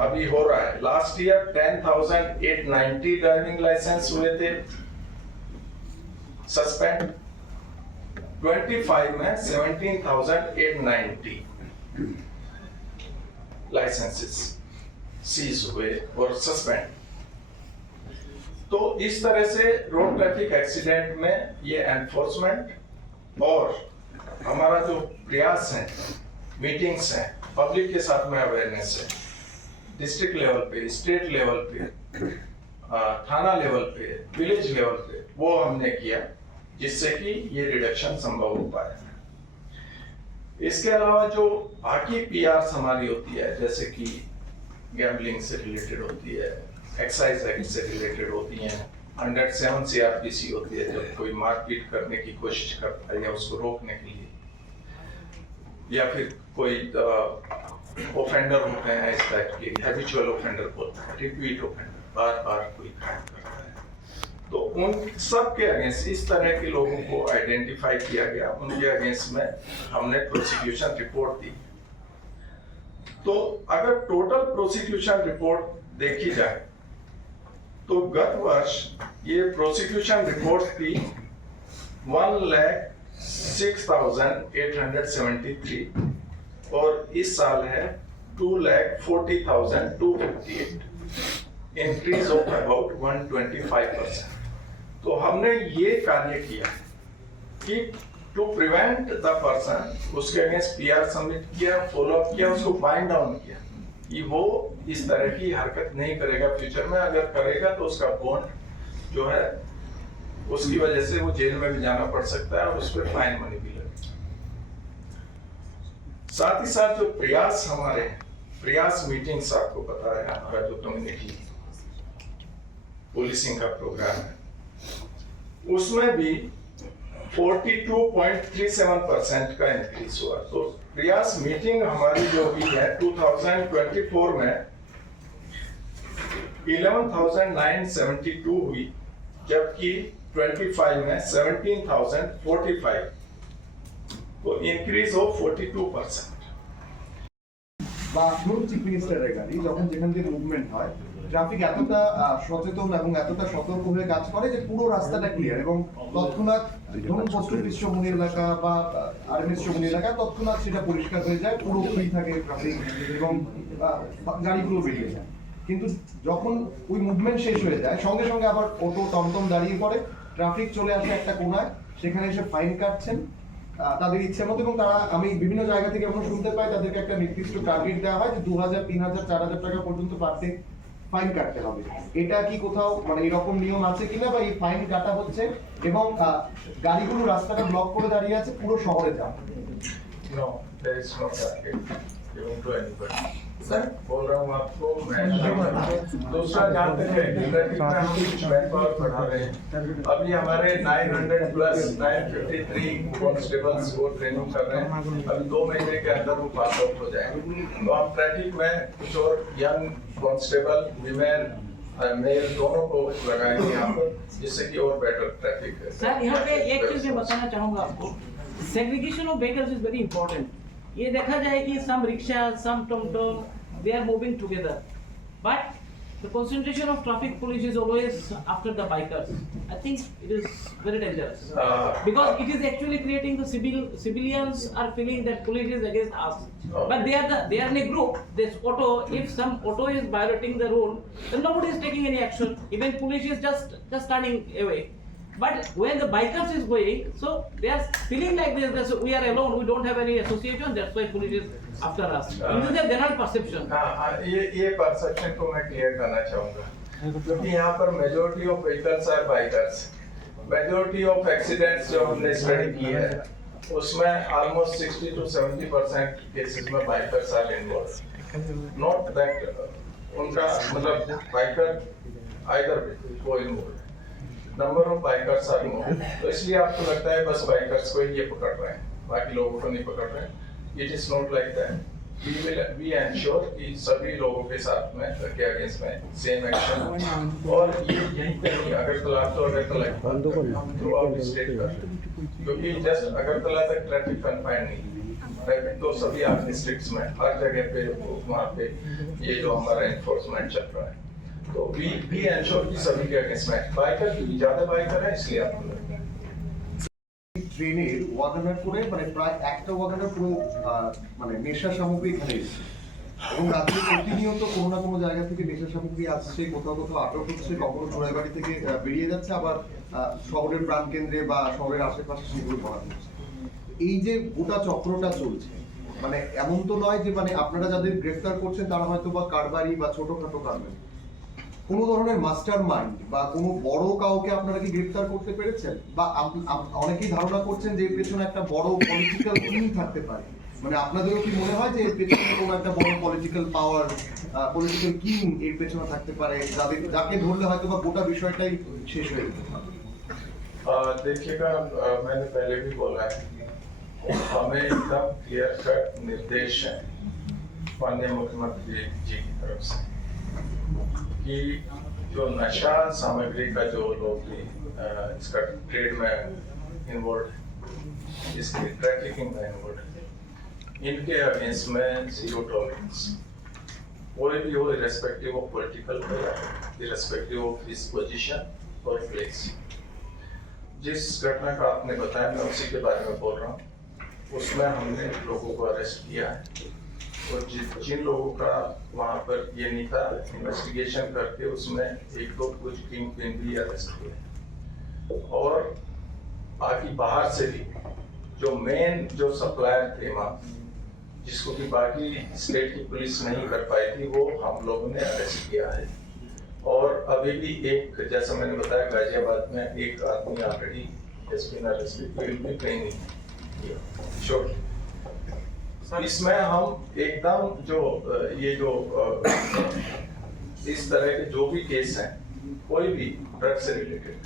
अभी हो रहा है, लास्ट ईयर 10,890 ड्राइविंग लाइसेंस हुए थे सस्पेंड, 25 में 17,890 लाइसेंसेस सीज हुए और सस्पेंड। तो इस तरह से रोड ट्रैफिक एक्सीडेंट में ये एनफोर्समेंट और हमारा जो प्रयास है, मीटिंग्स हैं, पब्लिक के साथ में अवेयरनेस है, डिस्ट्रिक्ट लेवल पे, स्टेट लेवल पे, थाना लेवल पे, विलेज लेवल पे, वो हमने किया जिससे कि ये रिडक्शन संभव हो पाया। इसके अलावा जो बाकी पीआरस हमारी होती है, जैसे कि गैम्बलिंग से रिलेटेड होती है, एक्साइज एक्ट से रिलेटेड होती हैं, 107 CRPC होती है जब कोई मारपीट करने की कोशिश करता है या उसको रोकने के लिए, या फिर कोई ऑफेंडर होते हैं इस टाइप के, हैबिचुअल ऑफेंडर बोलते हैं, रिपीट ऑफेंडर, बार बार कोई क्राइम करता है, तो उन सब के अगेंस्ट इस तरह के लोगों को आइडेंटिफाई किया गया, उनके अगेंस्ट में हमने प्रोसिक्यूशन रिपोर्ट दी। तो अगर टोटल प्रोसिक्यूशन रिपोर्ट देखी जाए तो गत वर्ष ये प्रोसिक्यूशन रिपोर्ट थी 1,06,873 और इस साल है 2,40,258, इंक्रीज ऑफ अबाउट 125%। तो हमने ये कार्य किया कि टू प्रिवेंट द पर्सन, उसके अगेंस्ट पीआर सबमिट किया, फॉलो अप किया, उसको बाइंड डाउन किया कि वो इस तरह की हरकत नहीं करेगा फ्यूचर में, अगर करेगा तो उसका बॉन्ड जो है उसकी वजह से वो जेल में भी जाना पड़ सकता है और उस पर फाइन मनी भी लगेगी। साथ ही साथ जो प्रयास हमारे प्रयास मीटिंग्स, आपको पता है हमारा जो कम्युनिटी पुलिसिंग का प्रोग्राम है, उसमें भी 42.37% का इंक्रीज हुआ। तो प्रयास मीटिंग हमारी जो हुई है 2024 में 11,972 हुई, जबकि 25 में 17,045, तो इंक्रीज ऑफ 42%। বা ধরুন চিফ মিনিস্টারের গাড়ি যখন যেখান দিয়ে মুভমেন্ট হয়, ট্রাফিক এতটা সচেতন এবং এতটা সতর্ক হয়ে কাজ করে যে পুরো রাস্তাটা ক্লিয়ার, এবং তৎক্ষণাৎ ধরুন পোস্ট অফিস চৌমুহনী এলাকা বা আরএমএস চৌমুহনী এলাকা তৎক্ষণাৎ সেটা পরিষ্কার হয়ে যায়, পুরো ফ্রি থাকে ট্রাফিক এবং গাড়িগুলো বেরিয়ে যায়। কিন্তু যখন ওই মুভমেন্ট শেষ হয়ে যায় সঙ্গে সঙ্গে আবার অটো টমটম দাঁড়িয়ে পড়ে, ট্রাফিক চলে আসে একটা কোণায়, সেখানে এসে ফাইন কাটছেন তাদের ইচ্ছে মতো, এবং তারা, আমি বিভিন্ন জায়গা থেকে এমন শুনতে পাই তাদেরকে একটা নির্দিষ্ট টার্গেট দেওয়া হয় যে 2,000, 3,000, 4,000 টাকা পর্যন্ত পার ডে ফাইন কাটতে হবে। এটা কি কোথাও মানে এরকম নিয়ম আছে কিনা, বা এই ফাইন কাটা হচ্ছে এবং গাড়িগুলো রাস্তাটা ব্লক করে দাঁড়িয়ে আছে পুরো শহরে যাও? No, there is no target given to anybody. Sir बोल रहा हूँ आपको, मैं दूसरा जानते हैं कि ट्रैफिक में हम कुछ मैन पावर बढ़ा रहे हैं। अभी हमारे 900 प्लस 953 कॉन्स्टेबल्स को ट्रेनिंग कर रहे हैं, अभी 2 महीने के अंदर वो पास आउट हो जाएंगे। तो हम ट्रैफिक में कुछ और यंग कॉन्स्टेबल, विमेन, मेल दोनों को लगाएंगे यहाँ पर, जिससे कि और बेटर ट्रैफिक है। सर यहाँ पे एक चीज मैं बताना चाहूंगा आपको, segregation of vehicles is very important. ये देखा जाए कि सम रिक्शा, सम टमटम, they are moving together, but the concentration of traffic police is always after the bikers. I think it is very dangerous because it is actually creating the civilians are feeling that police is against us, but they are in a group. This auto, if some auto is violating the rule, then nobody is taking any action, even police is just turning away. But when the bikers is going, so they are feeling like this, that we are alone, we don't have any association, that's why police is after us. This is a general perception. हाँ, ये perception को मैं clear करना चाहूँगा, क्योंकि यहाँ पर majority of vehicles are bikers. Majority of accidents जो हमने स्टडी की है उसमें ऑलमोस्ट 60 to 70% केसेस में bikers are involve. Not that उनका मतलब बाइकर आइदर वो involve, number of bikers are more. तो इसलिए आपको लगता है बस बाइकर्स को ही ये पकड़ रहे हैं, बाकी लोगों को नहीं पकड़ रहे हैं। It is not like that. we ensure कि सभी लोगों के साथ में के अगेंस्ट में सेम एक्शन, और ये यहीं पे नहीं, अगरतला तो अगरतला थ्रू आउट स्टेट का, क्योंकि जस्ट अगरतला तक ट्रैफिक कन्फाइंड नहीं, ट्रैफिक तो सभी आठ डिस्ट्रिक्ट्स में हर जगह पे वहाँ पे ये जो हमारा एनफोर्समेंट चल रहा है, तो we ensure कि सभी के अगेंस्ट में बाइकर ज्यादा बाइकर है इसलिए आप ট্রেনের ওয়াগনার করে মানে প্রায় একটা ওয়াগনার পুরো মানে নেশা সামগ্রী এখানে এসেছে, এবং রাজ্যে প্রতিনিয়ত কোনো না কোনো জায়গা থেকে নেশা সামগ্রী আসছে, কোথাও কোথাও আটক হচ্ছে, কখনো চোরাইবাড়ি থেকে বেরিয়ে যাচ্ছে, আবার শহরের প্রাণকেন্দ্রে বা শহরের আশেপাশে সেগুলো করা হচ্ছে। এই যে গোটা চক্রটা চলছে, মানে এমন তো নয় যে মানে আপনারা যাদের গ্রেফতার করছেন তারা হয়তো বা কারবারি বা ছোটখাটো কারবারি, কোনো ধরনের মাস্টার মাইন্ড বা কোনো বড় কাউকে আপনারা কি গ্রেফতার করতে পেরেছেন? বা অনেকেই ধারণা করছেন যে এর পেছনে একটা বড় পলিটিক্যাল কিং থাকতে পারে, মানে আপনাদেরও কি মনে হয় যে এর পেছনে কোনো একটা বড় পলিটিক্যাল পাওয়ার, পলিটিক্যাল কিং এর পেছনে থাকতে পারে, যাকে ধরলে হয়তো বা গোটা বিষয়টাই শেষ হয়ে যেতে পারে? देखिएगा, मैंने पहले भी बोला है, हमें एकदम क्लियर कट निर्देश है माननीय मुख्यमंत्री जी की तरफ से कि जो नशा सामग्री का जो लोग भी इसका ट्रेड में इन्वॉल्व है, इसकी ट्रैफिकिंग में इन्वॉल्व है, इनके अगेंस्ट में जीरो टॉलरेंस, कोई भी हो, irrespective of political, irrespective of his position और प्लेस। जिस घटना का आपने बताया मैं उसी के बारे में बोल रहा हूँ, उसमें हमने लोगों को अरेस्ट किया है, और जिन लोगों का वहाँ पर ये नहीं था, इन्वेस्टिगेशन करके उसमें एक दो कुछ किंग पिन भी अरेस्ट हुए, और बाकी बाहर से भी जो मेन जो सप्लायर थे वहाँ, जिसको कि बाकी स्टेट की पुलिस नहीं कर पाई थी, वो हम लोगों ने अरेस्ट किया है। और अभी भी एक, जैसा मैंने बताया, गाजियाबाद में एक आदमी already has been arrested, he will be training shortly। इसमें हम एकदम जो ये जो इस तरह के जो भी केस हैं, कोई भी ड्रग से रिलेटेड,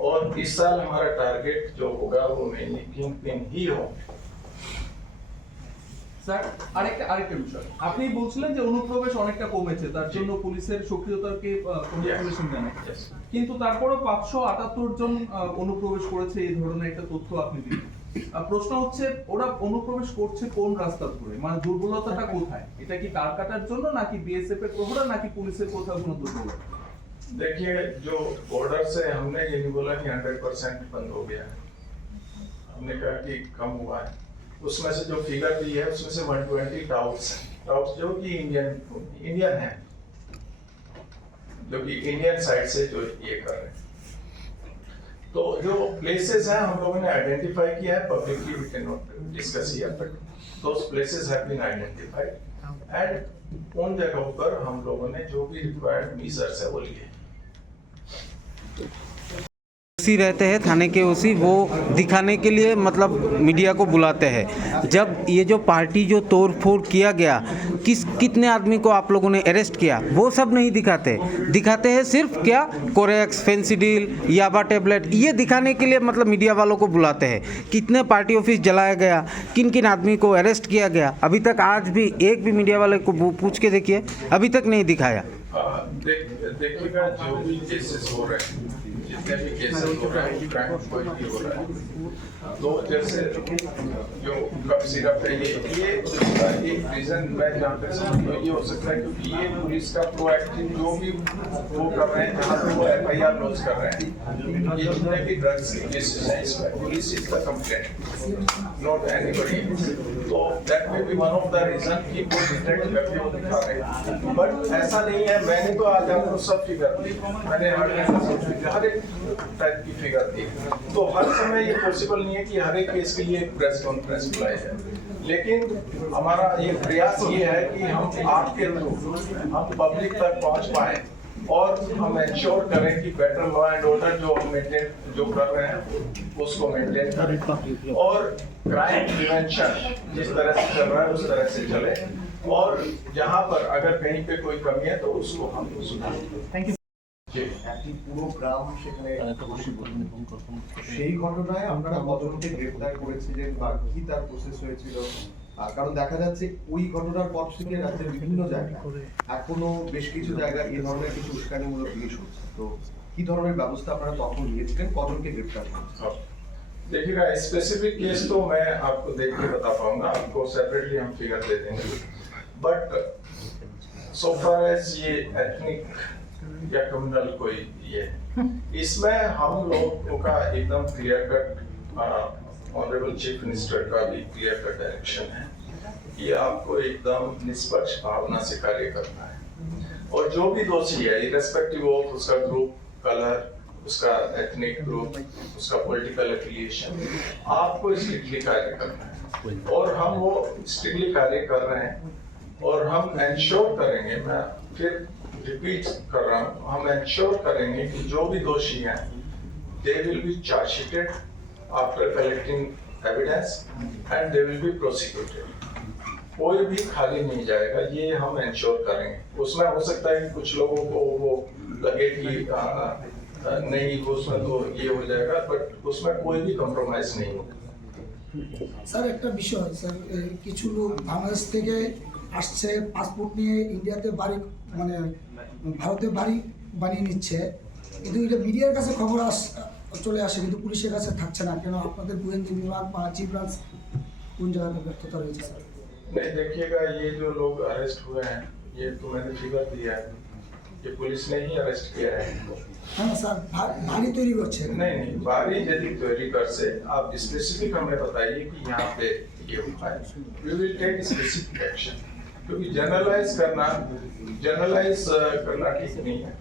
और इस साल हमारा टारगेट जो होगा वो मेनली किंग पिन ही हो। স্যার আরেকটা বিষয়, আপনি বলছিলেন যে অনুপ্রবেশ অনেকটা কমেছে, তার জন্য পুলিশের সক্রিয়তাকে কংগ্রাচুলেশন জানাই, কিন্তু তারপরও 578 জন অনুপ্রবেশ করেছে, এই ধরনের একটা তথ্য আপনি দিলেন। প্রশ্ন হচ্ছে ওরা অনুপ্রবেশ করছে কোন রাস্তা ধরে, মানে দুর্বলতাটা কোথায়? এটা কি তার কাটার জন্য, নাকি বিএসএফ এর প্রহরা, নাকি পুলিশের কোথাও কোনো দুর্বলতা? देखिए, जो बॉर्डर से हमने ये नहीं बोला कि 100% बंद हो गया, हमने कहा कि कम हुआ है। उसमें से जो फिगर दी है उसमें से 120 टाउट्स हैं, टाउट्स जो कि इंडियन हैं, जो कि इंडियन साइड से जो ये कर रहे हैं। तो जो प्लेसेस हैं हम लोगों ने आइडेंटिफाई किया है, publicly we can not discuss here, but those places have been identified, and उन जगहों पर हम लोगों ने जो भी रिक्वायर्ड मेजर्स है वो लिए। ओसी रहते हैं, थाने के ओसी, वो दिखाने के लिए मतलब मीडिया को बुलाते हैं। जब ये जो पार्टी जो तोड़ फोड़ किया गया, कितने आदमी को आप लोगों ने अरेस्ट किया, वो सब नहीं दिखाते हैं सिर्फ क्या कोरेक्स, फेंसिडिल, याबा टेबलेट, ये दिखाने के लिए मतलब मीडिया वालों को बुलाते हैं। कितने पार्टी ऑफिस जलाया गया, किन किन आदमी को अरेस्ट किया गया, अभी तक आज भी एक भी मीडिया वाले को पूछ के देखिए, अभी तक नहीं दिखाया। देखिएगा, जो भी केसेस हो रहे हैं, जितने भी केसेस हो रहे हैं, क्राइम कोई भी हो रहा है, तो जैसे जो कफ सिरप है, ये उसका एक रीजन मैं जहाँ तक समझता हूँ ये हो सकता है, क्योंकि ये पुलिस का प्रोएक्टिव जो भी वो कर रहे हैं, जहाँ पे वो FIR लॉन्च कर रहे हैं, ये जितने भी ड्रग्स के केसेस हैं, इसमें police is the complaint, not anybody. तो that may be one of the reason कि वो डिटेक्ट करके वो दिखा रहे हैं, बट ऐसा नहीं है। मैंने तो आज आपको सब फिगर दी, मैंने हर एक टाइप की फिगर दी, तो हर समय ये पॉसिबल नहीं है कि हर एक केस के लिए प्रेस कॉन्फ्रेंस बुलाई है, लेकिन हमारा ये प्रयास ये है कि हम आपके थ्रू हम पब्लिक तक पहुंच पाए, और हम इंश्योर करें कि बेटर लॉ एंड ऑर्डर जो हम मेंटेन जो कर रहे हैं उसको मेंटेन करें, और क्राइम प्रिवेंशन जिस तरह से चल रहा है उस तरह से चले, और जहां पर अगर कहीं पे कोई कमी है तो उसको हम सुधारें। Thank you. একটি পুরো গ্রাম সেখানে সেই ঘটনায় আপনারা কতজনকে গ্রেফতার করেছিলেন বা কি তার প্রসেস হয়েছিল, কারণ দেখা যাচ্ছে ওই ঘটনার পর থেকে রাজ্যের বিভিন্ন জায়গায় এখনো বেশ কিছু জায়গায় এই ধরনের কিছু উস্কানিমূলক জিনিস হচ্ছে। তো কি ধরনের ব্যবস্থা আপনারা তখন নিয়েছিলেন, কজনকে গ্রেফতার করেছেন? देखिएगा स्पेसिफिक केस तो मैं आपको देख के बता पाऊंगा, आपको सेपरेटली हम फिगर दे देंगे, बट सो फार एज ये एथनिक या कम्युनल कोई ये इसमें हम लोगों का एकदम clear cut honourable chief minister का भी क्लियर कट डायरेक्शन है कि आपको एकदम निष्पक्ष भावना से कार्य करना है, और जो भी दोषी है इरेस्पेक्टिव ऑफ उसका ग्रुप, कलर, उसका एथनिक ग्रुप, उसका पॉलिटिकल एफिलिएशन, आपको स्ट्रिक्टली कार्य करना है। और हम वो स्ट्रिक्टली कार्य कर रहे हैं, और हम एंश्योर करेंगे, मैं फिर रिपीट कर रहा हूँ, हम एंश्योर करेंगे कि जो भी दोषी हैं they will be chargesheeted after collecting evidence and they will be prosecuted. कोई भी खाली नहीं जाएगा, ये हम एंश्योर करेंगे। उसमें हो सकता है कि कुछ लोगों को वो लगे कि नहीं उसमें तो ये हो जाएगा, बट उसमें कोई भी कॉम्प्रोमाइज नहीं होगा। স্যার একটা বিষয় স্যার, কিছু লোক বাংলাদেশ থেকে আসছে পাসপোর্ট নিয়ে ইন্ডিয়াতে বাড়ি মানে ভারতে বাড়ি বানিয়ে নিচ্ছে, কিন্তু এটা মিডিয়ার কাছে খবর চলে আসে কিন্তু পুলিশের কাছে থাকছে না কেন? আপনাদের গোয়েন্দা বিভাগ বা চিফ ব্রাঞ্চ কোন জায়গাতে ব্যর্থতা রয়েছে স্যার? नहीं देखिएगा, ये जो लोग अरेस्ट हुए हैं ये तो मैंने फिगर दिया है, ये पुलिस ने ही अरेस्ट किया है। হ্যাঁ স্যার, বাড়ি তৈরি করছে। नहीं नहीं, बारी यदि क्वेरी कर से आप स्पेसिफिक हमें बताइए कि यहाँ पे ये हुआ है, we will take specific action, क्योंकि जनरलाइज करना ठीक नहीं है।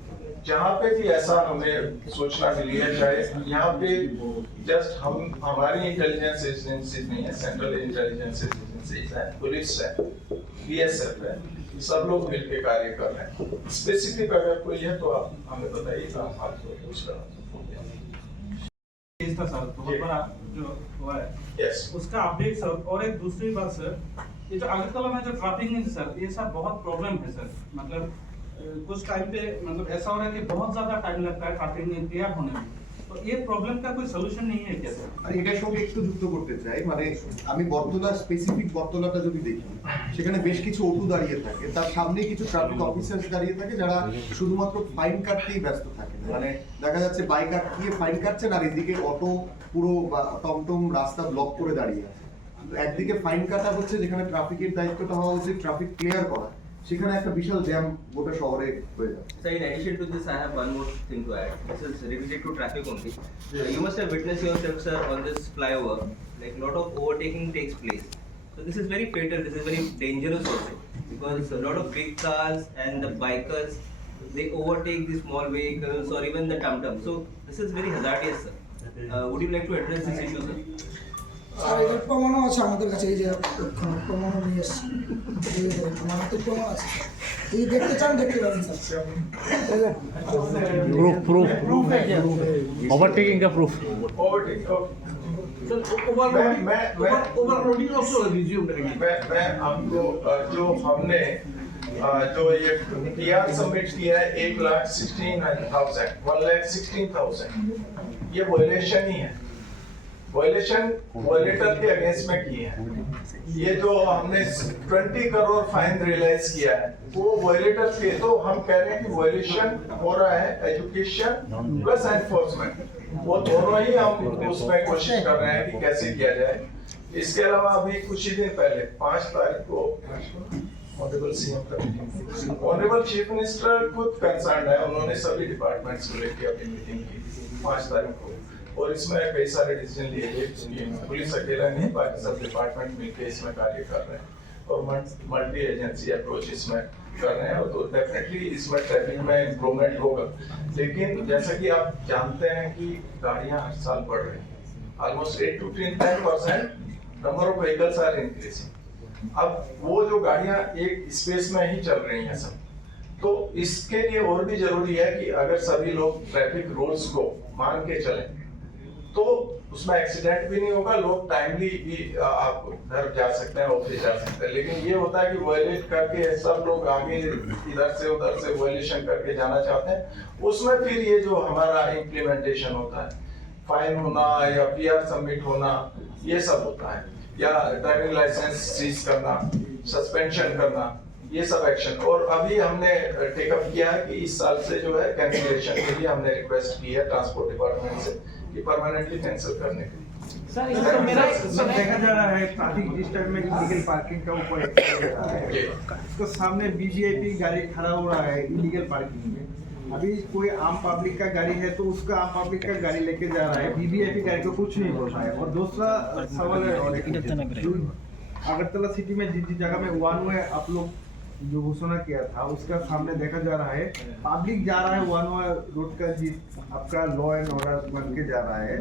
जहाँ पे भी ऐसा हमें सूचना मिली है, चाहे यहाँ पे जस्ट हम हमारी इंटेलिजेंस एजेंसी नहीं है, सेंट्रल इंटेलिजेंस एजेंसी है, पुलिस है, BSF है, सब लोग मिलकर कार्य कर रहे हैं। स्पेसिफिक अगर कोई है तो आप हमें बताइए, तो हम आपको उसका केस था सर, बहुत बड़ा जो हुआ है, यस उसका अपडेट सर। और एक दूसरी बात सर, ये जो अगरतला में जो ट्रैफिक है सर, ये सब बहुत प्रॉब्लम है सर। मतलब कुछ टाइम पे मतलब ऐसा हो रहा है कि बहुत ज्यादा टाइम लगता है ट्रैफिक में क्लियर होने में, तो ये प्रॉब्लम का कोई सॉल्यूशन नहीं है क्या सर? আর এটার সঙ্গে একটু যুক্ত করতে চাই, মানে আমি বটতলা স্পেসিফিক বটতলাটা যদি দেখি, সেখানে বেশ কিছু অটো দাঁড়িয়ে থাকে, তার সামনে কিছু ট্রাফিক অফিসার্স দাঁড়িয়ে থাকে যারা শুধুমাত্র ফাইন কাটতেই ব্যস্ত থাকে। মানে দেখা যাচ্ছে বাইক আটকিয়ে ফাইন কাটছেন, আর এদিকে অটো পুরো টমটম রাস্তা ব্লক করে দাঁড়িয়ে আছে। একদিকে ফাইন কাটা হচ্ছে যেখানে ট্রাফিকের দায়িত্বটা হওয়া উচিত ট্রাফিক ক্লিয়ার করা, সেখানে একটা বিশাল জ্যাম গোটা শহরে হয়ে যাচ্ছে। So in addition to this, I have one more thing to add. This is related to traffic only. You must have witnessed yourself, sir, on this flyover. Like a lot of overtaking takes place. So this is very fatal. This is very dangerous also, because a lot of big cars and the bikers, they overtake the small vehicles or even the tum-tum. So this is very hazardous, sir. Would you like to address this issue, sir? Sir এর প্রমাণও আছে আমাদের কাছে, এই যে প্রমাণও নিয়ে এসেছি, মারাত্মক প্রমাণ আছে। যদি দেখতে চান দেখতে পারেন স্যার। proof overtaking का proof overtake overloading also resume करेंगे। मैं आपको जो हमने जो ये PR सबमिट किया है 1,16,000 ये वायलेशन ही है, वायलेशन वॉलेटर के अगेंस्ट में की है। ये जो हमने 20 करोड़ फाइन रियलाइज किया है वो वॉलेटर के, तो हम कह रहे हैं कि वायलेशन हो रहा है एजुकेशन प्लस एनफोर्समेंट, वो दोनों ही हम उसमें कोशिश कर रहे हैं कि कैसे किया जाए। इसके अलावा अभी कुछ ही दिन पहले 5 तारीख को ऑनरेबल चीफ मिनिस्टर खुद कंसर्न है, उन्होंने सभी डिपार्टमेंट्स को लेकर अपनी मीटिंग की 5 तारीख को, और इसमें कई सारे डिसीजन लिए गए। पुलिस अकेला नहीं, बाकी सब डिपार्टमेंट मिलकर इसमें कार्य कर रहे हैं और मल्टी एजेंसी अप्रोच इसमें कर रहे हैं, तो डेफिनेटली इसमें ट्रैफिक में इम्प्रूवमेंट होगा। लेकिन जैसा कि आप जानते हैं कि गाड़ियां हर साल बढ़ रही हैं, almost 8 to 10% number of vehicles are increasing. अब वो जो गाड़ियां एक स्पेस में ही चल रही हैं सब, तो इसके लिए और भी जरूरी है कि अगर सभी लोग ट्रैफिक रूल्स को मान के चलें तो उसमें एक्सीडेंट भी नहीं होगा, लोग टाइमली भी आप घर जा सकते हैं, ऑफिस जा सकते हैं। लेकिन ये होता है कि वायलेट करके सब लोग आगे इधर से उधर से वायलेशन करके जाना चाहते हैं, उसमें फिर ये जो हमारा इम्प्लीमेंटेशन होता है, फाइन होना या PR सबमिट होना, ये सब होता है। या ड्राइविंग लाइसेंस सीज करना, सस्पेंशन करना, ये सब एक्शन। और अभी हमने टेकअप किया है कि इस साल से जो है कैंसिलेशन के लिए हमने रिक्वेस्ट की है ट्रांसपोर्ट डिपार्टमेंट से कि परमानेंटली कैंसिल करने के लिए। सर इसको मेरा देखा जा रहा है ट्रैफिक जिस टाइम में इलीगल पार्किंग का ऊपर एक्शन ले रहा है, इसको सामने वीवीआईपी गाड़ी खड़ा हो रहा है इलीगल पार्किंग में। अभी कोई आम पब्लिक का गाड़ी है तो उसका आम पब्लिक का गाड़ी लेके जा रहा है, वीवीआईपी गाड़ी को कुछ नहीं बोल रहा है। और दूसरा सवाल है, अगरतला सिटी में जिस जगह में वन वे आप लोग जो घोषणा किया था उसका सामने देखा जा रहा है पब्लिक जा रहा है वन वे रोड का जिस आपका लॉ एंड ऑर्डर बन के जा रहा है।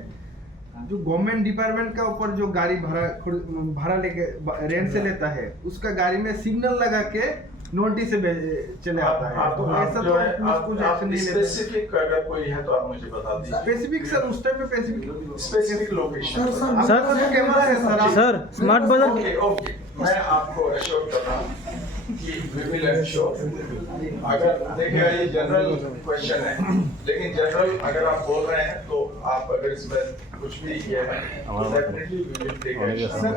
जो गवर्नमेंट डिपार्टमेंट का ऊपर जो गाड़ी भाड़ा लेके रेंट से लेता है उसका गाड़ी में सिग्नल लगा के नोटिस से चले आता है। तो ऐसा तो कुछ एक्शन नहीं लेते। स्पेसिफिक अगर कोई है तो आप मुझे बता दीजिए। स्पेसिफिक सर उस टाइम पे स्पेसिफिक लोकेशन। कैमरा है सर स्मार्ट बाजार ओके ओके, मैं आपको एश्योर कर रहा हूँ कि वी विल एश्योर। अगर देखिए ये जनरल क्वेश्चन है, लेकिन जनरल अगर आप बोल रहे हैं तो आप अगर इसमें कुछ भी ये है तो definitely we will take action.